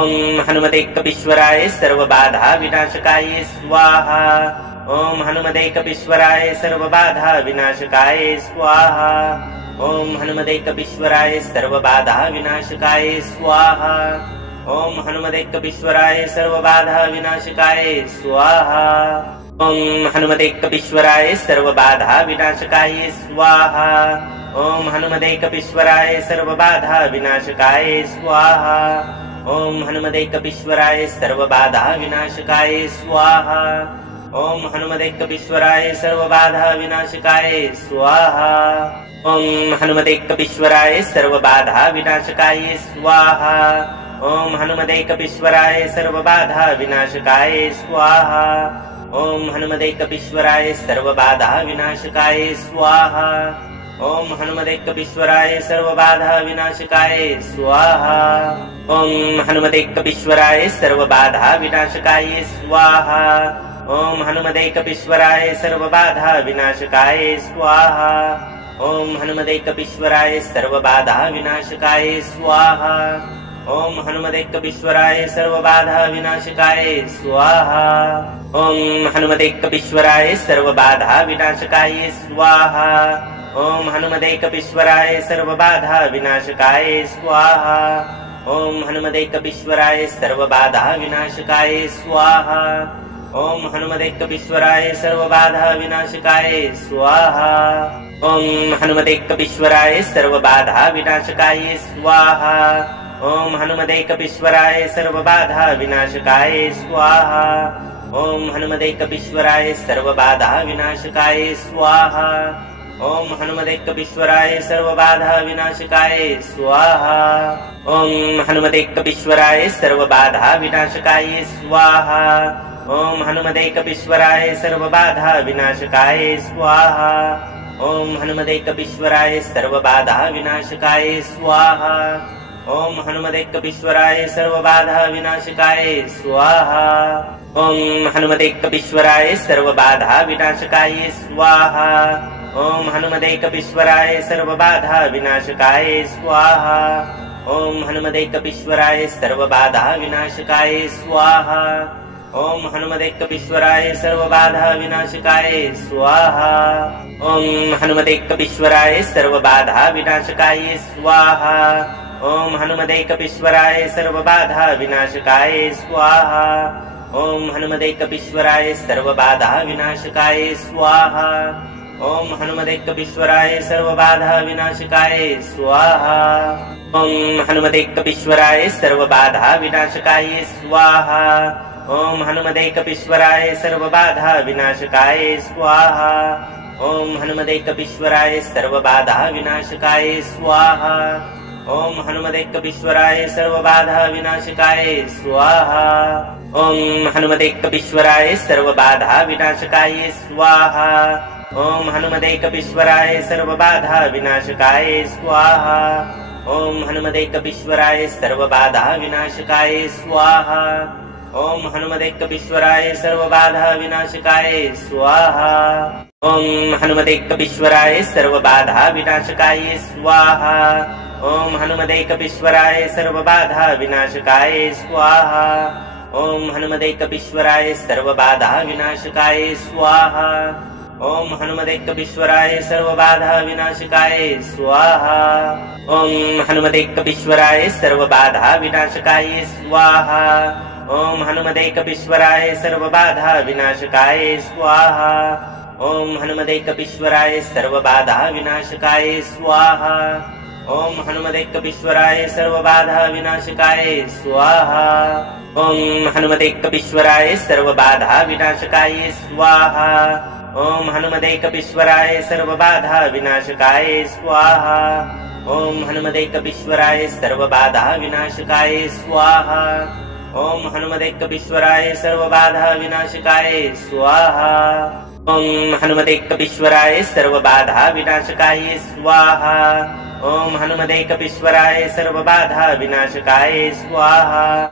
ओम हनुमते कपीश्वराय सर्वबाधा विनाशकाय स्वाहा। ओम हनुमते कपीश्वराय सर्वबाधा विनाशकाय स्वाहा। ओम हनुमते कपीश्वराय सर्वबाधा विनाशकाय स्वाहा। ओम हनुमते कपीश्वराय सर्वबाधा विनाशकाय स्वाहा। ओम हनुमते कपीश्वराय सर्वबाधा विनाशकाय स्वाहा। ओम हनुमते कपीश्वराय सर्वबाधा विनाशकाय स्वाहा। ओम हनुमते कपीश्वराय सर्वबाधा विनाशकाय स्वाहा। ओम हनुमते कपीश्वराय सर्वबाधा विनाशकाय स्वाहा। ओम हनुमते कपीश्वराय सर्वबाधा विनाशकाय स्वाहा। ओम हनुमते कपीश्वराय सर्वबाधा विनाशकाय स्वाहा। ओम हनुमते कपीश्वराय सर्वबाधा विनाशकाय स्वाहा। ओम हनुमते कपीश्वराय सर्वबाधा विनाशकाय स्वाहा। ओम हनुमते कपीश्वराय सर्वबाधा विनाशकाय स्वाहा। ओम हनुमते कपीश्वराय सर्वबाधा विनाशकाय स्वाहा। ओम हनुमते कपीश्वराय सर्वबाधा विनाशकाय स्वाहा। ओम हनुमते कपीश्वराय सर्वबाधा विनाशकाय स्वाहा। ओम हनुमते कपीश्वराय सर्वबाधा विनाशकाय स्वाहा। ओम हनुमते कपीश्वराय सर्वबाधा विनाशकाय स्वाहा। ओम हनुमते कपीश्वराय सर्वबाधा विनाशकाय स्वाहा। ओम हनुमते कपीश्वराय सर्वबाधा विनाशकाय स्वाहा। ओम हनुमते कपीश्वराय सर्वबाधा विनाशकाय स्वाहा। ओम हनुमते कपीश्वराय सर्वबाधा विनाशकाय स्वाहा। ओम हनुमते कपीश्वराय सर्वबाधा विनाशकाय स्वाहा। ओम हनुमते कपीश्वराय सर्वबाधा विनाशकाय स्वाहा। ओम हनुमते कपीश्वराय सर्वबाधा विनाशकाय स्वाहा। ओम हनुमते कपीश्वराय सर्वबाधा विनाशकाय स्वाहा। ओम हनुमते कपीश्वराय सर्वबाधा विनाशकाय स्वाहा। ओम हनुमते कपीश्वराय सर्वबाधा विनाशकाय स्वाहा। ओम हनुमते कपीश्वराय सर्वबाधा विनाशकाय स्वाहा। ओम हनुमते कपीश्वराय सर्वबाधा विनाशकाय स्वाहा। ओम हनुमते कपीश्वराय सर्वबाधा विनाशकाय स्वाहा। ओम हनुमते कपीश्वराय सर्वबाधा विनाशकाय स्वाहा। ओम हनुमते कपीश्वराय सर्वबाधा विनाशकाय स्वाहा। ओम हनुमते कपीश्वराय सर्वबाधा विनाशकाय स्वाहा। ओम हनुमते कपीश्वराय सर्वबाधा विनाशकाय स्वाहा। ओम हनुमते कपीश्वराय सर्वबाधा विनाशकाय स्वाहा। ओम हनुमते कपीश्वराय सर्वबाधा विनाशकाय स्वाहा। ओम हनुमते कपीश्वराय सर्वबाधा विनाशकाय स्वाहा। ओम हनुमते कपीश्वराय सर्वबाधा विनाशकाय स्वाहा। ओम हनुमते कपीश्वराय सर्वबाधा विनाशकाय स्वाहा। ओम हनुमते कपीश्वराय सर्वबाधा विनाशकाय स्वाहा। ओम हनुमते कपीश्वराय सर्वबाधा विनाशकाय स्वाहा। ओम हनुमते कपीश्वराय सर्वबाधा विनाशकाय स्वाहा। ओम हनुमते कपीश्वराय सर्वबाधा विनाशकाय स्वाहा। ओम हनुमते कपीश्वराय सर्वबाधा विनाशकाय स्वाहा। ओम हनुमते कपीश्वराय सर्वबाधा विनाशकाय स्वाहा। ओम हनुमते कपीश्वराय सर्वबाधा विनाशकाय स्वाहा। ओम हनुमते कपीश्वराय सर्वबाधा विनाशकाय स्वाहा। ओम हनुमते कपीश्वराय सर्वबाधा विनाशकाय स्वाहा। ओम हनुमते कपीश्वराय सर्वबाधा विनाशकाय स्वाहा। ओम हनुमते कपीश्वराय सर्वबाधा विनाशकाय स्वाहा। ओम हनुमते कपीश्वराय सर्वबाधा विनाशकाय स्वाहा। ओम हनुमते कपीश्वराय सर्वबाधा विनाशकाय स्वाहा। ओम हनुमते कपीश्वराय सर्वबाधा विनाशकाय स्वाहा। ओम हनुमते कपीश्वराय सर्वबाधा विनाशकाय स्वाहा। ओम हनुमते कपीश्वराय सर्वबाधा विनाशकाय स्वाहा। ओम हनुमते कपीश्वराय सर्वबाधा विनाशकाय स्वाहा। ओम हनुमते कपीश्वराय सर्वबाधा विनाशकाय स्वाहा।